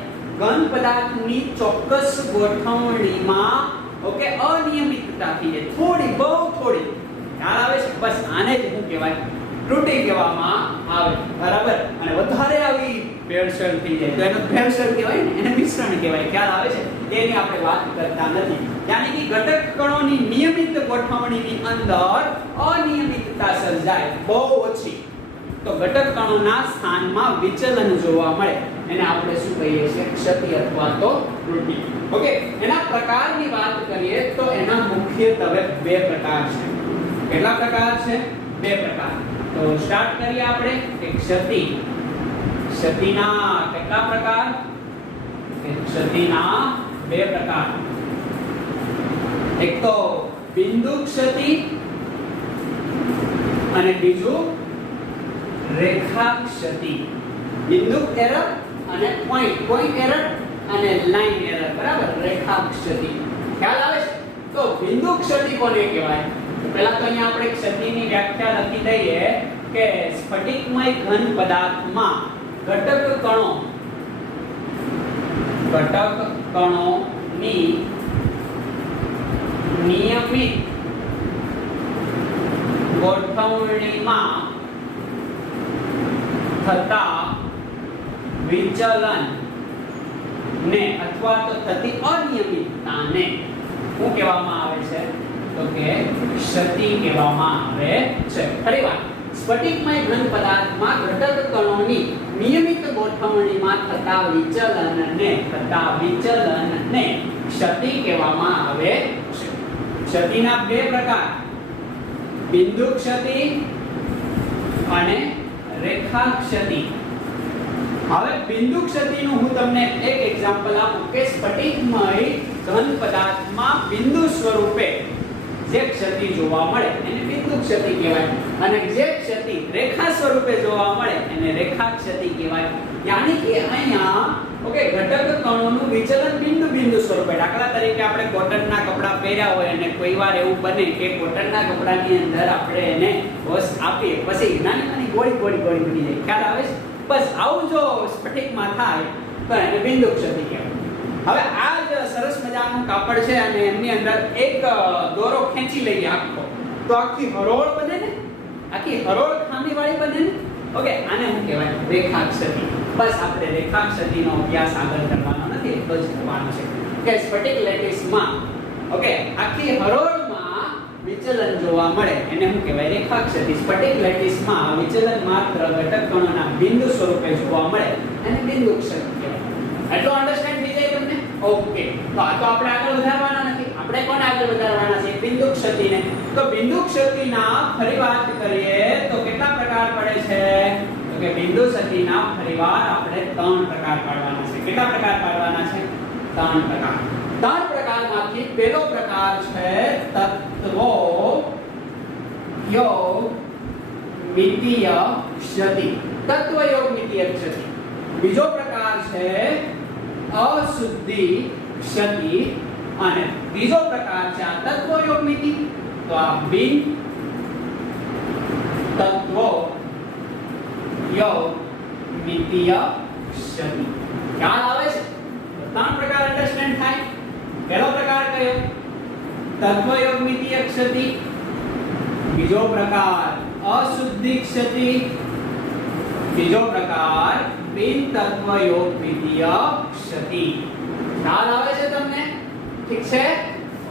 ઘન પદાર્થની ચોક્કસ ગોઠવણીમાં ઓકે અનિયમિતતા થઈ જાય, થોડી, બહુ થોડી. ખ્યાલ આવે છે? બસ આને જ શું કહેવાય? ત્રુટિ કહેવામાં આવે. બરાબર? અને વધારે આવી ભેળસેળ થઈ જાય તો એનો ભેળસેળ કહેવાય ને, એને મિશ્રણ કહેવાય. ખ્યાલ આવે છે? તેની આપણે વાત કરતા નથી. યાની કે ઘટક કણોની નિયમિત ગોઠવણીની અંદર અનિયમિતતા સર્જાય, બહુ ઓછી, તો ઘટક કણોના સ્થાનમાં વિચલન જોવા મળે, એને આપણે શું કહીએ છીએ? ક્ષતિ અથવા તો ત્રુટિ. ઓકે, એના પ્રકારની વાત કરીએ તો એના મુખ્યત્વે 2 પ્રકાર છે. કેટલા પ્રકાર છે? 2 પ્રકાર. તો સ્ટાર્ટ કરીએ આપણે કે ક્ષતિ. ક્ષતિના કેટલા પ્રકાર? કે ક્ષતિના 2 પ્રકાર. એક તો બિંદુ ક્ષતિ અને બીજું રેખા ક્ષતિ. બિંદુ એરર અને પોઈન્ટ એરર અને લાઈન એરર. બરાબર? રેખા ક્ષતિ. ખ્યાલ આવે છે? તો બિંદુ ક્ષતિ કોને કહેવાય? તો પહેલા તો અહીંયા આપણે ક્ષતિની વ્યાખ્યા લખી દઈએ કે સ્ફટિકમય ઘન પદાર્થમાં ઘટક કણોની નિયમિત ગોઠવણીમાં થતા વિચલન ને અથવા તો થતી અનિયમિતતાને શું કહેવામાં આવે છે? તો કે ક્ષતિ કહેવામાં આવે છે. ફરીવાર, સ્ફટિકમય ઘન પદાર્થમાં ઘટક કણોની નિયમિત ગોઠવણીમાં થતા વિચલનને ક્ષતિ કહેવામાં આવે છે. ક્ષતિના 2 પ્રકાર, બિંદુ ક્ષતિ અને રેખા ક્ષતિ. હવે બિંદુ ક્ષતિનું હું તમને એક એક્ઝામ્પલ આપું કે સ્ફટિકમય ઘન પદાર્થમાં બિંદુ સ્વરૂપે જે ક્ષતિ જોવા મળે એને બિંદુ ક્ષતિ કહેવાય, અને જે ક્ષતિ રેખા સ્વરૂપે જોવા મળે એને રેખા ક્ષતિ કહેવાય. યાની કે અહીંયા ઓકે ઘટક કણોનું વિચલન બિંદુ સ્વરૂપે. દાખલા તરીકે આપણે કોટનના કપડા પહેર્યા હોય અને કોઈવાર એવું બને કે કોટનના કપડાની અંદર આપણે એને વોશ આપીએ, પછી નાની નાની ગોળી બની જાય. ખ્યાલ આવે છે? બસ આવું જો સ્ફટિકમાં થાય તો એને બિંદુ ક્ષતિ કહેવાય. હવે આ જ સરસ મજાનું કાપડ છે અને એમની અંદર એક દોરો ખેંચી લઈએ આખો, તો આખી હરોળ બને ને, આખી હરોળ ખામીવાળી બને ને. ઓકે, આને શું કહેવાય? રેખા ક્ષતિ. બસ આપણે રેખા ક્ષતિનો અભ્યાસ આગળ કરવાનો નથી, એટલો જ કરવાનો છે કે સ્ફટિક લેટિસમાં ઓકે આખી હરોળમાં વિચલન જોવા મળે એને શું કહેવાય? રેખા ક્ષતિ. સ્ફટિક લેટિસમાં વિચલન માત્ર ઘટક કણોના બિંદુ સ્વરૂપે જોવા મળે એને બિંદુ ક્ષતિ કહેવાય. એટલો અન્ડરસ્ટેન્ડ થઈ જાય તમને? ઓકે, તો આ તો આપણે આગળ વધારવાના નથી. આપણે આપણે કોને આગળ વધારવાના છે? બિંદુ ક્ષતિને. તો બિંદુ ક્ષતિના ફરી વાત કરીએ તો કેટલા પ્રકાર પડે છે? તો કે બિંદુ ક્ષતિના ફરીવાર આપણે 3 પ્રકાર પાડવાના છે. કેટલા પ્રકાર પાડવાના છે? 3 પ્રકાર. 3 પ્રકારમાંથી પહેલો પ્રકાર છે તત્વો યોગમિતીય ક્ષતિ. તત્વયોગમિતીય ક્ષતિ. બીજો પ્રકાર છે અશુદ્ધિ ક્ષતિ અને ત્રીજો પ્રકાર છે આ તત્વયોગમિતિ. તો આ બિન તત્વયોગમિતીય ક્ષતિ. ખ્યાલ આવે છે? 3 પ્રકાર અન્ડરસ્ટેન્ડ થાય. પહેલો પ્રકાર કયો? તત્વયોગમિતીય ક્ષતિ. બીજો પ્રકાર અશુદ્ધિ ક્ષતિ. બીજો પ્રકાર બિન તત્વયોગમિતીય ક્ષતિ. ખ્યાલ આવે છે તમને? ઠીક છે?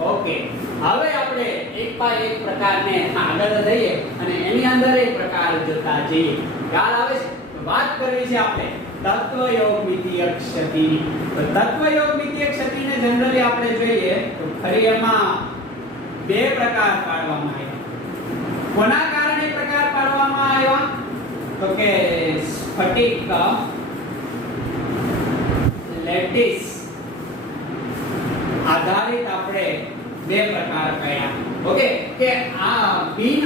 ઓકે. હવે આપણે એક બાય એક પ્રકારને આગળ લઈએ અને એની અંદર એક પ્રકાર જોતા જઈએ. ખ્યાલ આવે છે? વાત કરવી છે આપણે તત્વયોગમિતીય ક્ષતિની. તો તત્વયોગમિતીય ક્ષતિને જનરલી આપણે જોઈએ તો ફરી એમાં 2 પ્રકાર પાડવામાં આવ્યા. કોના કારણે પ્રકાર પાડવામાં આવ્યા? તો કે સ્ફટિક લેટિસ આધારિત આપણે 2 પ્રકાર કયા. ઓકે, કે આ બિન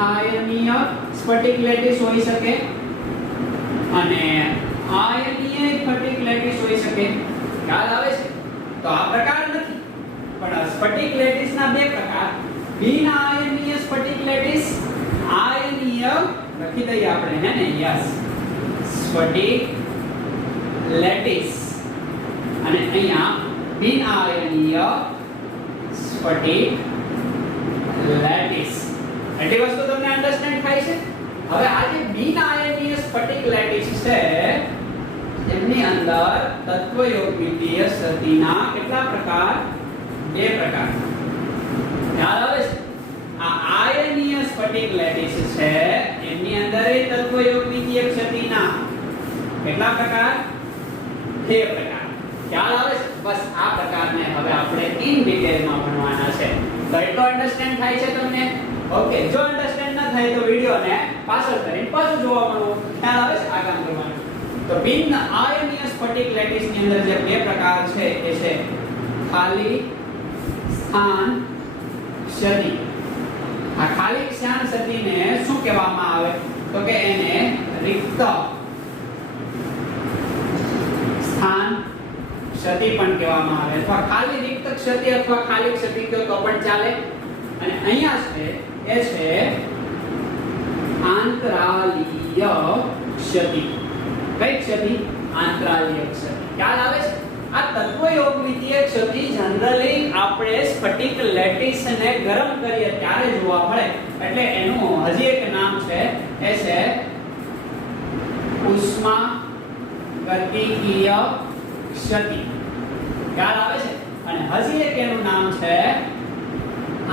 આયનીય સ્ફટિક લેટિસ હોઈ શકે અને આયનીય સ્ફટિક લેટિસ હોઈ શકે. ખ્યાલ આવે છે? તો આ પ્રકાર નથી પણ સ્ફટિક લેટિસના 2 પ્રકાર. બિન આયનીય સ્ફટિક લેટિસ, આયનીય લખી દઈએ આપણે હે ને? યસ, સ્ફટિક લેટિસ અને અહીંયા બિન આયનીય સ્ફટિક લેટિસ. એટલી વસ્તુ તમને અન્ડરસ્ટેન્ડ થાય છે? હવે આ જે બિન આયનીય સ્ફટિક લેટિસ છે એમની અંદર તત્વયોગમિતીય ક્ષતિના કેટલા પ્રકાર? 2 પ્રકાર. ખ્યાલ આવે છે? આ આયનીય સ્ફટિક લેટિસ છે એમની અંદર એ તત્વયોગમિતીય ક્ષતિના કેટલા પ્રકાર? 2 પ્રકાર. ખ્યાલ આવે છે? બસ આ પ્રકારને હવે આપણે ઇન ડિટેલમાં ભણવાના છે. તો એટલો અન્ડરસ્ટેન્ડ થાય છે તમને? ઓકે. જો અન્ડરસ્ટેન્ડ ન થાય તો વિડિયોને પાછળ કરીને પાછું જોવા મળો. ખ્યાલ આવે છે? આ કામ કરવાનું. તો બિન આયનીય સ્ફટિક લેટિસની અંદર જે 2 પ્રકાર છે એ છે ખાલી સ્થાન ક્ષતિ. આ ખાલી સ્થાન ક્ષતિને શું કહેવામાં આવે? તો કે એને રિક્ત સ્થાન ક્ષતિ પણ કહેવામાં આવે અથવા ખાલી રિક્ત ક્ષતિ અથવા ખાલી ક્ષતિ કહો તો પણ ચાલે. અને અહીંયા છે એ છે આંતરાલીય ક્ષતિ. કઈ ક્ષતિ? આંતરાલીય ક્ષતિ. ખ્યાલ આવે છે? આ તત્વયોગમિતીય ક્ષતિ જનરલી આપણે સ્ફટિક લેટિસને ગરમ કરીએ ત્યારે જોવા મળે. એટલે એનું હજી એક નામ છે એ છે ઉષ્મા ગતિકીય ક્ષતિ. ખ્યાલ આવે છે? અને હજી એક એનું નામ છે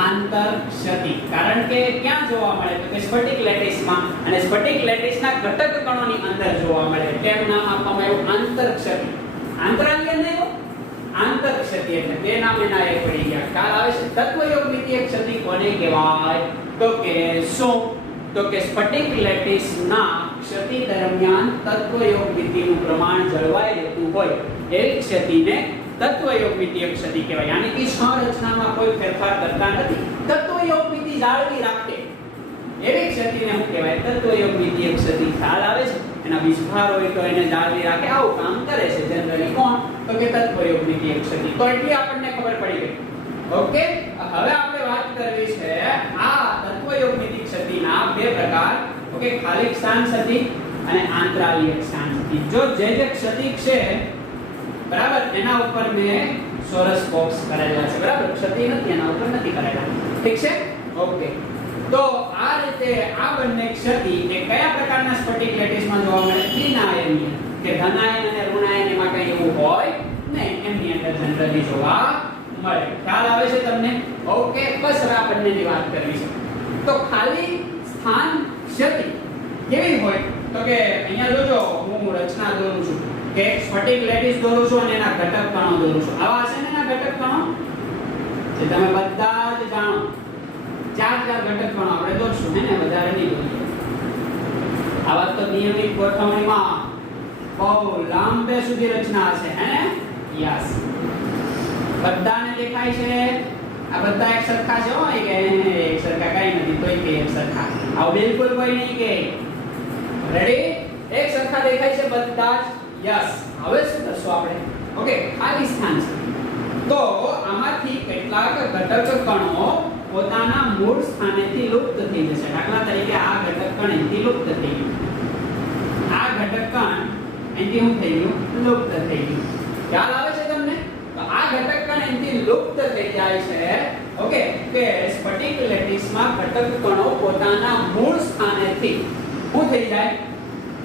આંતર ક્ષતિ. કારણ કે ક્યાં જોવા મળે? તો કે સ્ફટિક લેટિસમાં, અને સ્ફટિક લેટિસના ઘટક કણોની અંદર જોવા મળે. એટલે એનું નામ આપવામાં આવ્યું આંતર ક્ષતિ. આંતરાલીય નહીં, આંતર ક્ષતિ. એટલે બે નામ એના એક પડી ગયા. ખ્યાલ આવે છે? તત્વયોગમિતીય ક્ષતિ કોને કહેવાય? તો કે શું? તો કે સ્ફટિક લેટિસના ક્ષતિ દરમિયાન તત્વયોગમિતિનું પ્રમાણ જળવાઈ રહેતું હોય એવી ક્ષતિને તત્વયોગમિતીય ક્ષતિ કહેવાય. યાની કે સંરચનામાં કોઈ ફેરફાર કરતા નથી, તત્વયોગમિતિ જાળવી રાખે એવી ક્ષતિને શું કહેવાય? તત્વયોગમિતીય ક્ષતિ. ખ્યાલ આવે છે? એના વિસ્ફાર હોય તો એને જાળવી રાખે, આવું કામ કરે છે જનરલી. કોણ? તો કે તત્વયોગમિતીય ક્ષતિ. તો એટલી આપણને ખબર પડી ગઈ. ઓકે. હવે આપણે વાત કરવી છે આ તત્વયોગમિતીય ક્ષતિના 2 પ્રકાર. ઓકે, ખાલી સ્થાન ક્ષતિ અને આંતરાલીય સ્થાન ક્ષતિ. જો જે ક્ષતિ છે બરાબર એના ઉપર મેં ચોરસ બોક્સ કરેલા છે. બરાબર? ક્ષતિ નથી એના ઉપર નથી કરેલા. ઠીક છે? ઓકે. તો આ રીતે આ બંને ક્ષતિ એ કયા પ્રકારના સ્ફટિક લેટિસમાં જોવા મળે? બિનઆયનીય કે ધનાયન અને ઋણાયન એમાં કઈ એવું હોય નહીં, એમની અંદર જનરલી જોવા મળે. ખ્યાલ આવે છે તમને? ઓકે. બસ હવે આ બંનેની વાત કરવી છે. તો ખાલી સ્થાન ક્ષતિ કેવી હોય? તો કે અહીંયા જોજો હું રચના દોરું છું. કે સ્ફટિક લેટિસ દોરું છું અને એના ઘટક કણો દોરું છું. આવા હશે ને એના ઘટક કણો જે તમે બધા જ જાણો. ચાર ઘટક કણો આપણે દોરશું હે ને, વધારે નહીં દોરીએ. આવા તો નિયમિત ગોઠવણીમાં બહુ લાંબે સુધી રચના હશે હે ને. યસ, બધાને દેખાય છે? આ બધા એક સરખા છે હો, કે એક સરખા કઈ નથી, તોય કે એક સરખા. આવ બિલકુલ કોઈ નહીં કે. રેડી? એક સરખા દેખાય છે બધા જ. યસ. હવે શું કરશું આપણે? ઓકે, ખાલી સ્થાન છે. તો આમાંથી કેટલાક ઘટક કણો પોતાના મૂળ સ્થાનેથી લુપ્ત થઈ જશે. દાખલા તરીકે આ ઘટક કણ અહીંથી લુપ્ત થઈ ગયું. આ ઘટક કણ અહીંથી શું થઈ ગયું? લુપ્ત થઈ ગયું. ખ્યાલ આવે છે તમને? તો આ ઘટક કણ અહીંથી લુપ્ત થઈ જાય છે. ઓકે, કે સ્ફટિક લેટિસમાં ઘટક કણો પોતાના મૂળ સ્થાનેથી શું થઈ જાય?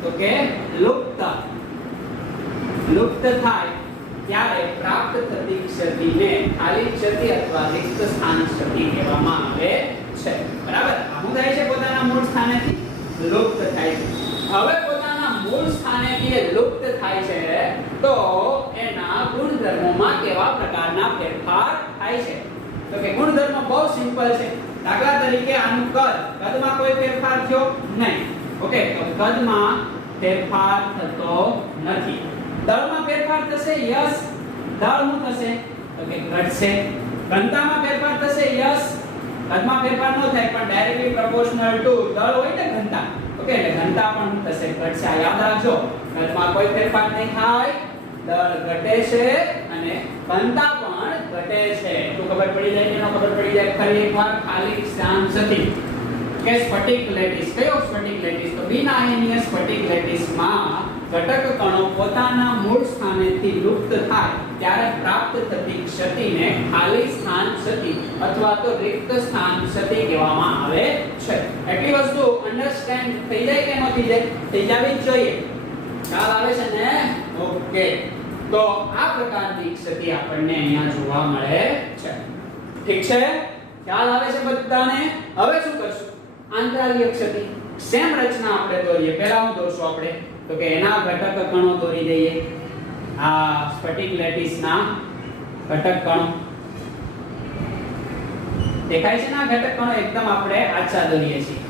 તો કે લુપ્ત થાય ત્યારે પ્રાપ્ત થતી ક્ષતિને ખાલી ક્ષતિ અથવા રિક્ત સ્થાન ક્ષતિ કહેવામાં આવે છે. બરાબર? આ શું થાય છે? પોતાના મૂળ સ્થાનેથી લુપ્ત થાય છે. હવે પોતાના મૂળ સ્થાનેથી લુપ્ત થાય છે તો એના ગુણધર્મોમાં કેવા પ્રકારના ફેરફાર થાય છે? તો કે ગુણધર્મ બહુ સિમ્પલ છે. દાખલા તરીકે આનું કદમાં કોઈ ફેરફાર થયો નહીં. ઓકે, તો કદમાં ફેરફાર થતો નથી. દળમાં ફેરફાર થશે? યસ. દળ શું થશે? તો કે ઘટશે. ઘનતામાં ફેરફાર થશે? યસ. કદમાં ફેરફાર ન થાય પણ ડાયરેક્ટલી પ્રોપોર્શનલ ટુ દળ હોય ને ઘનતા. ઓકે, એટલે ઘનતા પણ શું થશે? ઘટશે. આ યાદ રાખજો. કદમાં કોઈ ફેરફાર નહીં થાય, દળ ઘટે છે અને ઘનતા પણ ઘટે છે. તો ખબર પડી જાય કે ન ખબર પડી જાય? ફરી એકવાર ખાલી સ્થાન સતી કે સ્ફટિક લેટિસ. કયો સ્ફટિક લેટિસ? તો બિનઆયનીય સ્ફટિક લેટિસમાં ઘટક કણો પોતાના મૂળ સ્થાનેથી લુપ્ત થાય ત્યારે પ્રાપ્ત થતી ક્ષતિને ખાલી સ્થાન ક્ષતિ અથવા તો રિક્ત સ્થાન ક્ષતિ કહેવામાં આવે છે. એટલી વસ્તુ અન્ડરસ્ટેન્ડ થઈ જાય કે ન થઈ જાય? થઈ જવી જ જોઈએ. ખ્યાલ આવે છે ને? ઓકે, તો આ પ્રકારની ક્ષતિ આપણને અહીંયા જોવા મળે છે. ઠીક છે? ખ્યાલ આવે છે બધાને? હવે શું કરશું? આંતરાલીય ક્ષતિ. સેમ રચના આપણે દોરીએ. પહેલા હું દોરશું આપણે? તો કે એના ઘટક કણો દોરી દઈએ. આ સ્ફટિક લેટિસના ઘટક કણો દેખાય છે ને? આ ઘટક કણો એકદમ આપણે આછા દોરીએ છીએ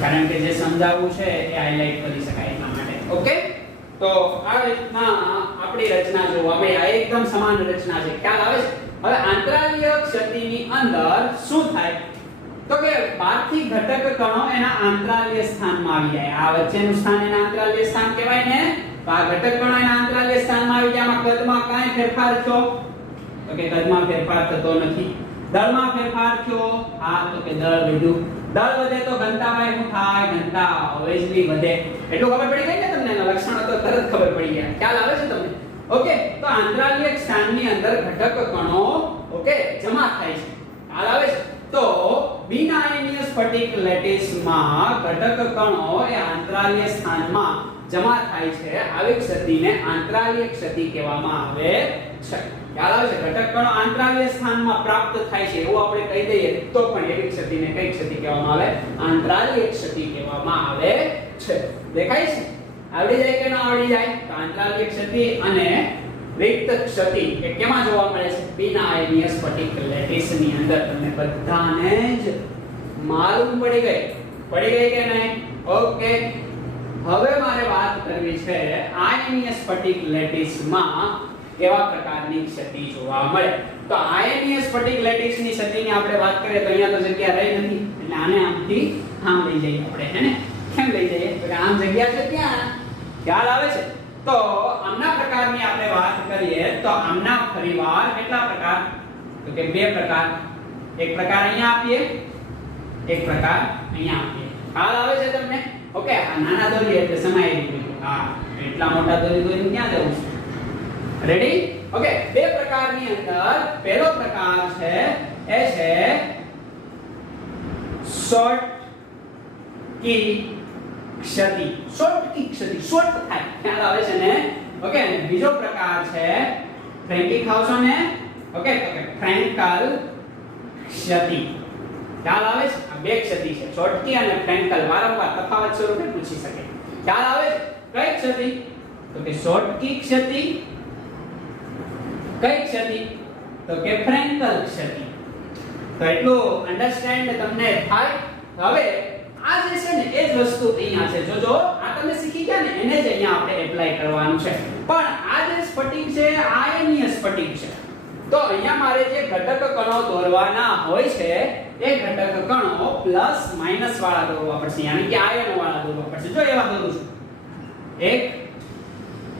કારણ કે જે સમજાવવું છે એ હાઇલાઇટ કરી શકાય એટલા માટે. ઓકે, તો આ રીતના આપણી રચના જોવા મળે. આ એકદમ સમાન રચના છે. ખ્યાલ આવે છે? હવે આંતરાલીય ક્ષતિની અંદર શું થાય? તો કે બહારથી ઘટક કણો એના આંતરાલીય સ્થાનમાં આવી જાય. આ વચ્ચેનું સ્થાન એના આંતરાલીય સ્થાન કહેવાય ને. તો આ ઘટક કણો એના આંતરાલીય સ્થાનમાં આવી જાય. આમાં કદમાં કાંઈ ફેરફાર થયો? તો કે કદમાં ફેરફાર થતો નથી. દળમાં ફેરફાર થયો? હા, તો કે દળ વધ્યું. દળ વધે તો ઘનતામાં શું થાય? ઘનતા ઓબ્વિયસલી વધે. એટલું ખબર પડી ગઈ ને તમને? એના લક્ષણો તો તરત ખબર પડી ગયા. ખ્યાલ આવે છે તમને? ઓકે, તો આંતરાલીય સ્થાનની અંદર ઘટક કણો ઓકે જમા થાય છે. ખ્યાલ આવે છે? તો બિનઆયનીય સ્ફટિક લેટિસમાં ઘટક કણો એ આંતરાલીય સ્થાનમાં જમા થાય છે. આવી ક્ષતિને આંતરાલીય ક્ષતિ કહેવામાં આવે છે. ખ્યાલ આવે છે? ઘટક કણો આંતરાલીય સ્થાનમાં પ્રાપ્ત થાય છે એવું આપણે કહી દઈએ તો પણ એવી ક્ષતિને કઈ ક્ષતિ કહેવામાં આવે? આંતરાલીય ક્ષતિ કહેવામાં આવે છે. દેખાય છે? આવડી જાય કે ન આવડી જાય? તો આંતરાલીય ક્ષતિ અને રિક્ત ક્ષતિ એ કેમાં જોવા મળે છે? બિનઆયનીય સ્ફટિક લેટિસની અંદર. તમને બધાને જ માલુમ પડી ગઈ કે નહીં? ઓકે, હવે મારે વાત કરવી છે આયનીય સ્ફટિક લેટિસમાં કેવા પ્રકારની ક્ષતિ જોવા મળે. તો આયનીય સ્ફટિક લેટિસની ક્ષતિની આપણે વાત કરીએ તો અહીંયા તો જગ્યા રહી નથી એટલે આને આમથી આમ લઈ જઈએ આપણે. હે ને? કેમ લઈ જઈએ? તો આમ જગ્યા છે ત્યાં. ખ્યાલ આવે છે? તો આમના પ્રકારની આપણે વાત કરીએ તો આમના ફરીવાર કેટલા પ્રકાર? તો કે બે પ્રકાર. એક પ્રકાર અહીંયા આપીએ, એક પ્રકાર અહીંયા આપીએ. ખ્યાલ આવે છે તમને? ઓકે, આ નાના દોરીએ એટલે સમાઈ ગયું. હા, એટલા મોટા દોરીને ક્યાં જવું છે? રેડી? ઓકે, બે પ્રકારની અંદર પહેલો પ્રકાર છે એ છે શોર્ટ કી ક્ષતિ. શોર્ટ કી ક્ષતિ, શોર્ટ થાય. ખ્યાલ આવે છે ને? ઓકે, અને બીજો પ્રકાર છે ફ્રેન્કી ખાવશો ને? ઓકે, તો કે ફ્રેન્કલ ક્ષતિ. ખ્યાલ આવે છે? આ બે ક્ષતિ છે, શોર્ટ કી અને ફ્રેન્કલ. વારંવાર તફાવત સ્વરૂપે પૂછી શકે. ખ્યાલ આવે છે? કઈ ક્ષતિ? તો કે શોર્ટ કી ક્ષતિ. કઈ ક્ષતિ? તો કે ફ્રેન્કલ ક્ષતિ. તો એટલું અન્ડરસ્ટેન્ડ તમને થાય. હવે આ જે છે ને એ જ વસ્તુ અહીંયા છે. જોજો આ તમે શીખી ગયા ને એને જ અહીંયા આપણે એપ્લાય કરવાનું છે. પણ આ જે સ્ફટિક છે આયનીય સ્ફટિક છે. તો અહીંયા મારે જે ઘટક કણો દોરવાના હોય છે એ ઘટક કણો પ્લસ માઈનસ વાળા દોરવા પડશે, યાની કે આયન વાળા દોરવા પડશે. જો એવા દોરું છું 1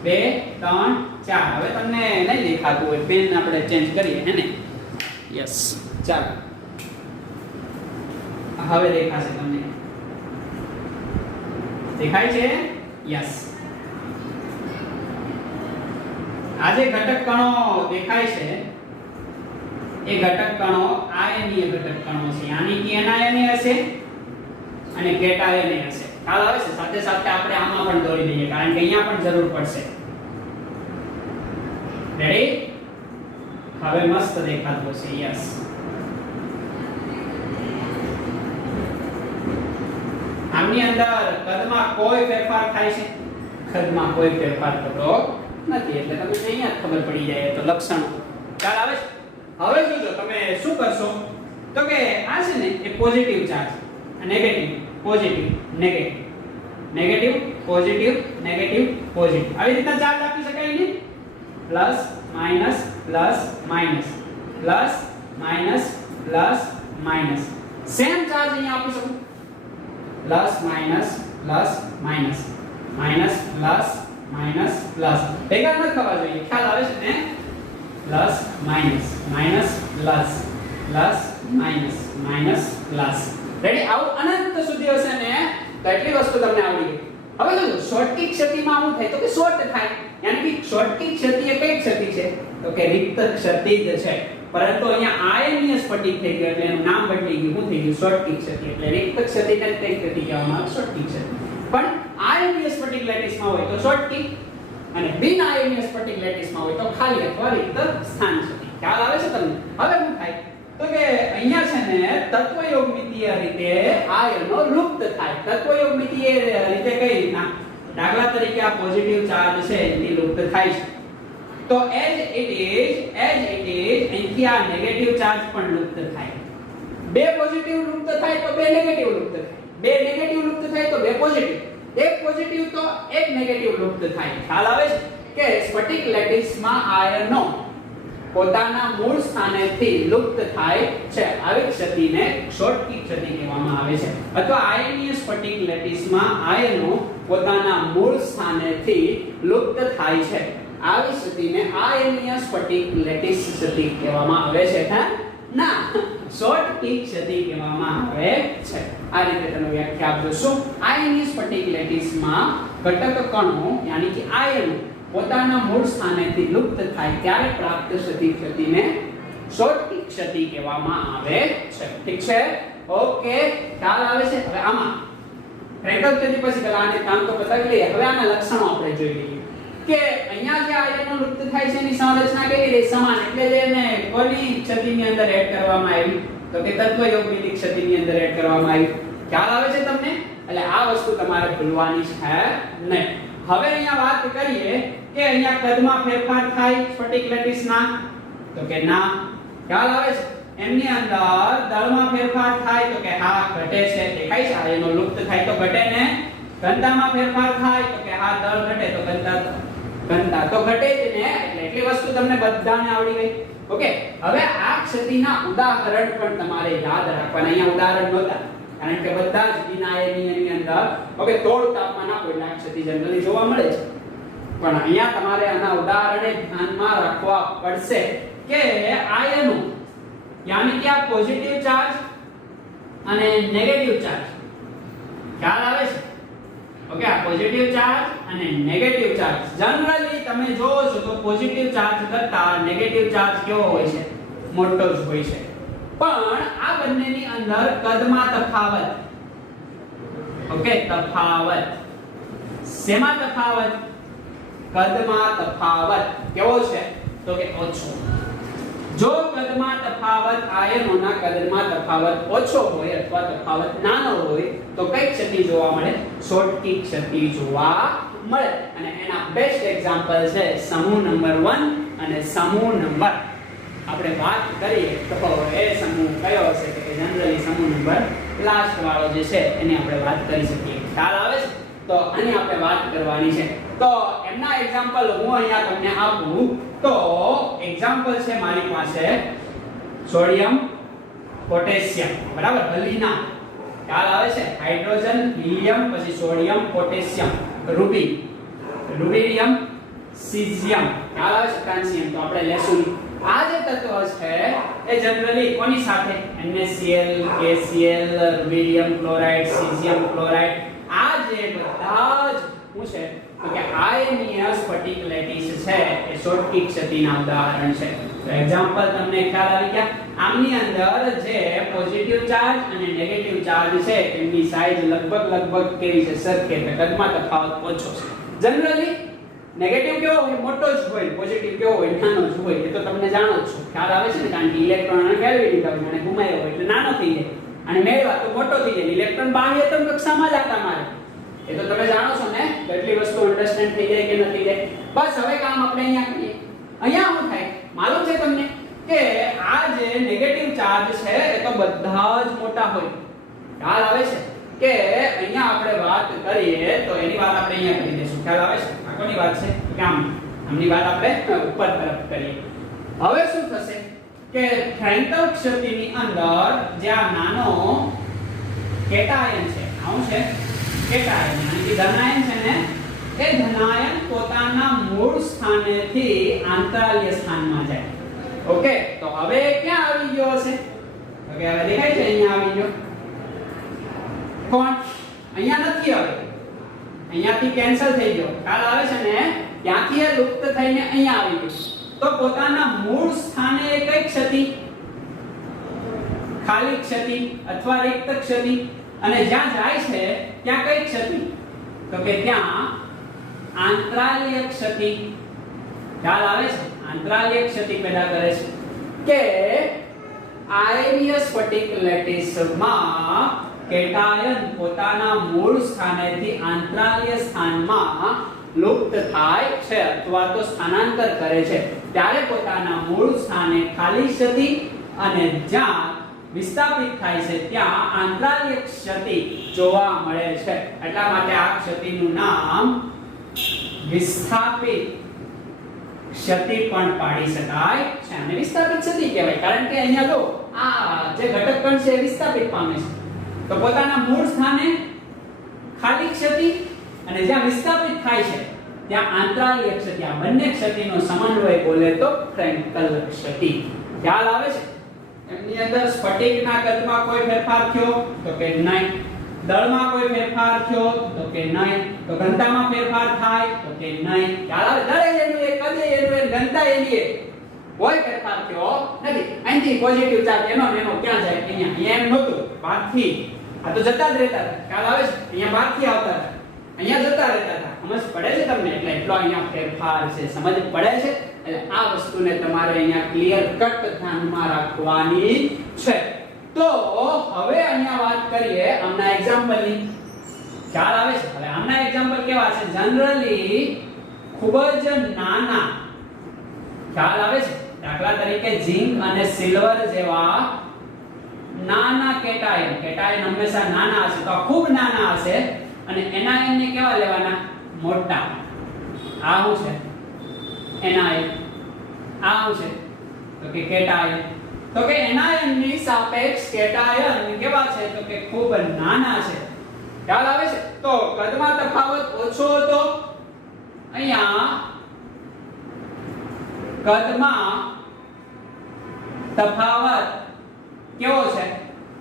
2 3 4. હવે તમને નહીં દેખાતું હોય, પેન આપણે ચેન્જ કરીએ હે ને. યસ, ચાલો હવે દેખાશે તમને. દેખાય છે? યસ. આ જે ઘટક કણો દેખાય છે એ ઘટક કણો આયનીય ઘટક કણો છે, યાની કે એનાયનીય હશે અને કેટાયનીય હશે. ખ્યાલ આવે છે? સાથે સાથે આપણે આમાં પણ દોરી દઈએ કારણ કે અહીંયા પણ જરૂર પડશે. રેડી? હવે મસ્ત દેખાતું હશે. યસ. આની અંદર કદમાં કોઈ ફેરફાર થાય છે? કદમાં કોઈ ફેરફાર થતો નથી. એટલે તમને અહીંયા જ ખબર પડી જાય તો લક્ષણો. ખ્યાલ આવે છે? હવે જોજો તમે શું કરશો તો કે આ છે ને એ positive charge, negative positive negative, negative positive negative positive, આવી રીતના ચાર્જ આપી શકાય ને. Plus minus plus minus plus minus plus minus. Same charge અહીંયા આપી શકું. Plus minus plus minus minus plus minus plus. ભેગા ન થવા જોઈએ. ખ્યાલ આવે છે ને? Plus minus minus plus plus minus minus plus. Ready? આવું અનંત સુધી હશે ને તો એટલી વસ્તુ તમને આવડી ગઈ. હવે જો શોર્ટ કી ક્ષતિમાં શું થાય તો કે શોર્ટ થાય, યાની કે શોર્ટ કી ક્ષતિ એ કઈ ક્ષતિ છે તો કે રિક્ત ક્ષતિ જ છે. પરંતુ અહીંયા આયનીય સ્ફટિક થઈ ગયો એટલે એનું નામ બદલી ગયું. શું થઈ ગયું? શોર્ટ કી ક્ષતિ. એટલે રિક્ત ક્ષતિને કઈ ક્ષતિ કહેવામાં આવે? શોર્ટ કી ક્ષતિ. પણ આયનીય સ્ફટિક લેટિસમાં હોય તો શોર્ટ કી અને બિન આયનીય સ્ફટિક લેટિસમાં હોય તો ખાલી અથવા રિક્ત સ્થાન ક્ષતિ. ખ્યાલ આવે છે તમને? હવે શું થાય તો કે અહીંયા છે ને તત્વયોગમિતીય રીતે આયનો લુપ્ત થાય. તત્વયોગમિતીય રીતે કઈ રીતના? દાખલા તરીકે આ પોઝિટિવ ચાર્જ છે એ લુપ્ત થાય છે. તો એજ ઇટ ઇઝ અહીંથી આ નેગેટિવ ચાર્જ પણ લુપ્ત થાય. બે પોઝિટિવ લુપ્ત થાય તો બે નેગેટિવ લુપ્ત થાય. બે નેગેટિવ લુપ્ત થાય તો બે પોઝિટિવ. એક પોઝિટિવ તો એક નેગેટિવ લુપ્ત થાય. ખ્યાલ આવે છે કે સ્ફટિક લેટિસમાં આયનો પોતાના મૂળ સ્થાનેથી લુપ્ત થાય છે. આવી ક્ષતિને શોર્ટ કી ક્ષતિ કહેવામાં આવે છે. અથવા આયનીય સ્ફટિક લેટિસમાં આયનો પોતાના મૂળ સ્થાનેથી લુપ્ત થાય છે. આવી ક્ષતિને આયનીય સ્ફટિક લેટિસ ક્ષતિ કહેવામાં આવે છે. હા ના, શોર્ટ કી ક્ષતિ કહેવામાં આવે છે. આ રીતે તમે વ્યાખ્યા આપજો. શું? આયનીય સ્ફટિક લેટિસમાં ઘટક કણો યાની કે આયનો પોતાના મૂળ સ્થાનેથી લુપ્ત થાય ત્યારે પ્રાપ્ત થતી ક્ષતિને શોર્ટ કી ક્ષતિ કહેવામાં આવે છે. ઠીક છે? ઓકે, ખ્યાલ આવે છે? હવે આમાં ફ્રેન્કલ ક્ષતિ પછી પેલા આને કામ તો બતાવી લઈએ. હવે આના લક્ષણો આપણે જોઈ લઈએ કે અહીંયા જે આયનો લુપ્ત થાય છે એની સંરચના કેવી રહે? સમાન. એટલે જ એને કોની ક્ષતિની અંદર એડ કરવામાં આવી તો કે તત્વયોગમિતી ક્ષતિની અંદર એડ કરવામાં આવી. ખ્યાલ આવે છે તમને? એટલે આ વસ્તુ તમારે ભૂલવાની છે નહીં. હવે અહીંયા વાત કરીએ કે અહીંયા કદમાં ફેરફાર થાય સ્ફટિક લેટિસના તો કે ના. ખ્યાલ આવે છે? એમની અંદર દળમાં ફેરફાર થાય તો કે હા ઘટે છે. દેખાય છે? આયનો લુપ્ત થાય તો ઘટે ને. ઘનતામાં ફેરફાર થાય તો કે હા દળ ઘટે તો ઘનતા તો ઘટે જ ને. એટલે એટલી વસ્તુ તમને બધાને આવડી ગઈ. ઓકે, હવે આ ક્ષતિના ઉદાહરણ પણ તમારે યાદ રાખવાના. અહીંયા ઉદાહરણ નહોતા કારણ કે બધા જ બિન આયનીયની અંદર ઓકે થોડું તાપમાન આપો એટલે આ ક્ષતિ જનરલી જોવા મળે છે. પણ અહીંયા તમારે આના ઉદાહરણે ધ્યાનમાં રાખવા પડશે કે આયનો યાની કે આ પોઝિટિવ ચાર્જ અને નેગેટિવ ચાર્જ. ખ્યાલ આવે છે? ઓકે, આ પોઝિટિવ ચાર્જ અને નેગેટિવ ચાર્જ જનરલી તમે જોવો છો તો પોઝિટિવ ચાર્જ કરતા નેગેટિવ ચાર્જ કેવો હોય છે? મોટો જ હોય છે. પણ આ બંનેની અંદર કદમાં તફાવત. ઓકે, તફાવત. શેમાં તફાવત? કદમાં તફાવત કેવો છે તો કે ઓછો. જો કદમાં તફાવત આયનોના કદમાં તફાવત ઓછો હોય અથવા તફાવત નાનો હોય તો કઈ ક્ષતિ જોવા મળે? શોર્ટ કી ક્ષતિ જોવા મળે. અને એના બેસ્ટ એક્ઝામ્પલ છે સમૂહ નંબર 1 અને સમૂહ નંબર, આપણે વાત કરીએ તો એ સમૂહ કયો હશે કે જનરલી સમૂહ નંબર લાસ્ટ વાળો જે છે એની આપણે વાત કરી શકીએ. ખ્યાલ આવે છે? તો આની આપણે વાત કરવાની છે. તો એમના એક્ઝામ્પલ હું અહીંયા તમને આપું તો એક્ઝામ્પલ છે મારી પાસે સોડિયમ પોટેશિયમ, બરાબર, હલીના. ખ્યાલ આવે છે? હાઇડ્રોજન, હિલિયમ, પછી સોડિયમ, પોટેશિયમ, રૂબિડિયમ, સીઝિયમ. ખ્યાલ આવે છે? ફ્રાન્સિયમ. તો આપણે લેશું આ જે તત્વ છે એ જનરલી કોની સાથે NaCl, KCl, rubidium chloride, caesium chloride, આ જે બધા જ શું છે તો કે આયનીય સ્ફટિક લેટિસ છે એ શોર્ટકી ક્ષતિના ઉદાહરણ છે. તો એક્ઝામ્પલ તમને ખ્યાલ આવી ગયા. આમની અંદર જે પોઝિટિવ ચાર્જ અને નેગેટિવ ચાર્જ છે એમની સાઈઝ લગભગ કેવી છે? સરખી છે. કદમાં તફાવત ઓછો છે. જનરલી નેગેટિવ કેવો હોય? મોટો જ હોય. પોઝિટિવ કેવો હોય? નાનો જ હોય. એ તો તમને જાણો જ છો. ખ્યાલ આવે છે ને? કારણ કે ઇલેક્ટ્રોન ને ફેરવી દીધા હોય અને ઘુમાયો હોય એટલે નાનો થઈ જાય અને મેળવા તો મોટો થઈ જાય. ઇલેક્ટ્રોન બાહ્યતમ કક્ષામાં જ આટા મારે. એ તો તમે જાણો છો ને? કેટલી વસ્તુ અન્ડરસ્ટેન્ડ થઈ જાય કે ન થઈ જાય. બસ હવે કામ આપણે અહીંયા કરીએ. અહીંયા શું થાય માલુમ છે તમને કે આ જે નેગેટિવ ચાર્જ છે એ તો બધા જ મોટા હોય. ખ્યાલ આવે છે કે અહીંયા આપણે વાત કરીએ તો એની વાત આપણે અહીંયા કરી દઈશું. ખ્યાલ આવે છે? આ કોની વાત છે? કે આમની વાત આપણે ઉપર તરફ કરીએ. હવે શું થશે કે ફ્રેન્કલ ક્ષતિની અંદર જે આ નાનો કેટાયન છે, આવું છે કેટાયન, એટલે કે ધનાયન છે ને, એ ધનાયન પોતાના મૂળ સ્થાનેથી આંતરાલ્ય સ્થાનમાં જાય. ઓકે, તો હવે ક્યાં આવી ગયો હશે? તો કે હવે દેખાય છે અહીંયા આવી ગયો. કોણ? અહીંયા નથી હવે. અહીંયાથી કેન્સલ થઈ ગયો. ખ્યાલ આવે છે ને? ત્યાંથી એ લુપ્ત થઈને અહીંયા આવી ગયો. તો પોતાના મૂળ સ્થાને કઈ ક્ષતિ? ખાલી ક્ષતિ અથવા રિક્ત ક્ષતિ. અને જ્યાં જાય છે ત્યાં કઈ ક્ષતિ? તો કે ત્યાં આંતરાલ્ય ક્ષતિ. ખ્યાલ આવે છે? આંતરાલ્ય ક્ષતિ પેદા કરે છે કે આયનીય સ્ફટિક લેટિસમાં કેટાયન પોતાના મૂળ સ્થાનેથી આંતરાલ્ય સ્થાનમાં લુપ્ત થાય છે અથવા તો સ્થાનાંતર કરે છે. ત્યારે પોતાના મૂળ સ્થાને ખાલી ક્ષતિ અને જ્યાં વિસ્થાપિત થાય છે ત્યાં આંતરાલ્ય ક્ષતિ જોવા મળે છે. એટલા માટે આ ક્ષતિનું નામ વિસ્થાપિત ક્ષતિ પણ પાડી શકાય છે. અને વિસ્થાપિત ક્ષતિ કહેવાય કારણ કે અહીંયા જો આ જે ઘટક કણ છે એ વિસ્થાપિત પામે છે. તો પોતાના મૂળ સ્થાને ખાલી ક્ષતિ અને જ્યાં વિસ્થાપિત થાય છે ત્યાં આંતરાલ્ય ક્ષતિ. આ બંને ક્ષતિનો સમન્વય બોલે તો ફ્રેન્કલ ક્ષતિ. ખ્યાલ આવે છે? એમની અંદર સ્ફટિકના કદમાં કોઈ ફેરફાર થયો તો કે નહીં. દળમાં કોઈ ફેરફાર થયો તો કે નહીં. તો ઘનતામાં ફેરફાર થાય તો કે નહીં. ખ્યાલ આવે? દળે એનું એક, કદે એનું એક, ઘનતા એની એક, કોઈ ફેરફાર થયો નથી. અહીંથી પોઝિટિવ ચાર્જ એનો ક્યાં જાય? અહીંયા એમ નહોતું, બહારથી આ તો જતા જ રહેતા હતા. ખ્યાલ આવે છે? અહીંયા બહારથી આવતા હતા, અહીંયા જતા રહેતા હતા. સમજ પડે છે તમને? એટલે એટલો અહીંયા ફેરફાર છે. સમજ પડે છે? એટલે આ વસ્તુને તમારે અહીંયા ક્લિયર કટ ધ્યાનમાં રાખવાની છે. તો હવે અહીંયા વાત કરીએ આમના એક્ઝામ્પલની. ખ્યાલ આવે છે? હવે આમના એક્ઝામ્પલ કેવા છે? જનરલી ખૂબ જ નાના. ખ્યાલ આવે છે? દાખલા તરીકે ઝિંક અને સિલ્વર જેવા નાના કેટાયન. કેટાયન હંમેશા નાના હશે તો ખૂબ નાના હશે અને એનાયન ને કેવા લેવાના? મોટા. આ શું છે? એનાયન. આ શું છે? તો કે કેટાયન. તો કે એનાયન ની સાપેક્ષ કેટાયન કેવા છે? તો કે ખૂબ નાના છે. ખ્યાલ આવે છે? તો કદમાં તફાવત ઓછો હતો, અહીંયા કદમાં તફાવત કેવો છે?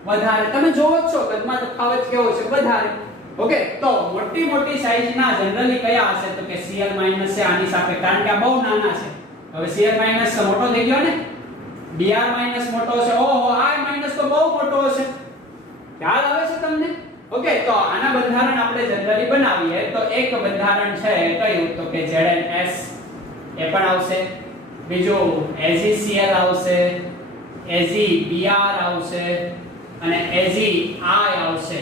વધારે. તમે જોવો છો કદમાં તફાવત કેવો છે? વધારે. ઓકે, તો મોટી સાઈઝના જનરલી કયા હશે? તો કે Cl- છે આની સાથે, કારણ કે આ બહુ નાના છે. હવે Cl- મોટો થઈ ગયો ને, Br- મોટો છે. ઓહો, I- તો બહુ મોટો હશે. ખ્યાલ આવે છે તમને? ઓકે, તો આના બંધારણ આપણે જનરલી બનાવીએ તો એક બંધારણ છે કયું? તો કે ZnS એ પણ આવશે. બીજું AgCl આવશે, AgBr આવશે અને AgI આવશે.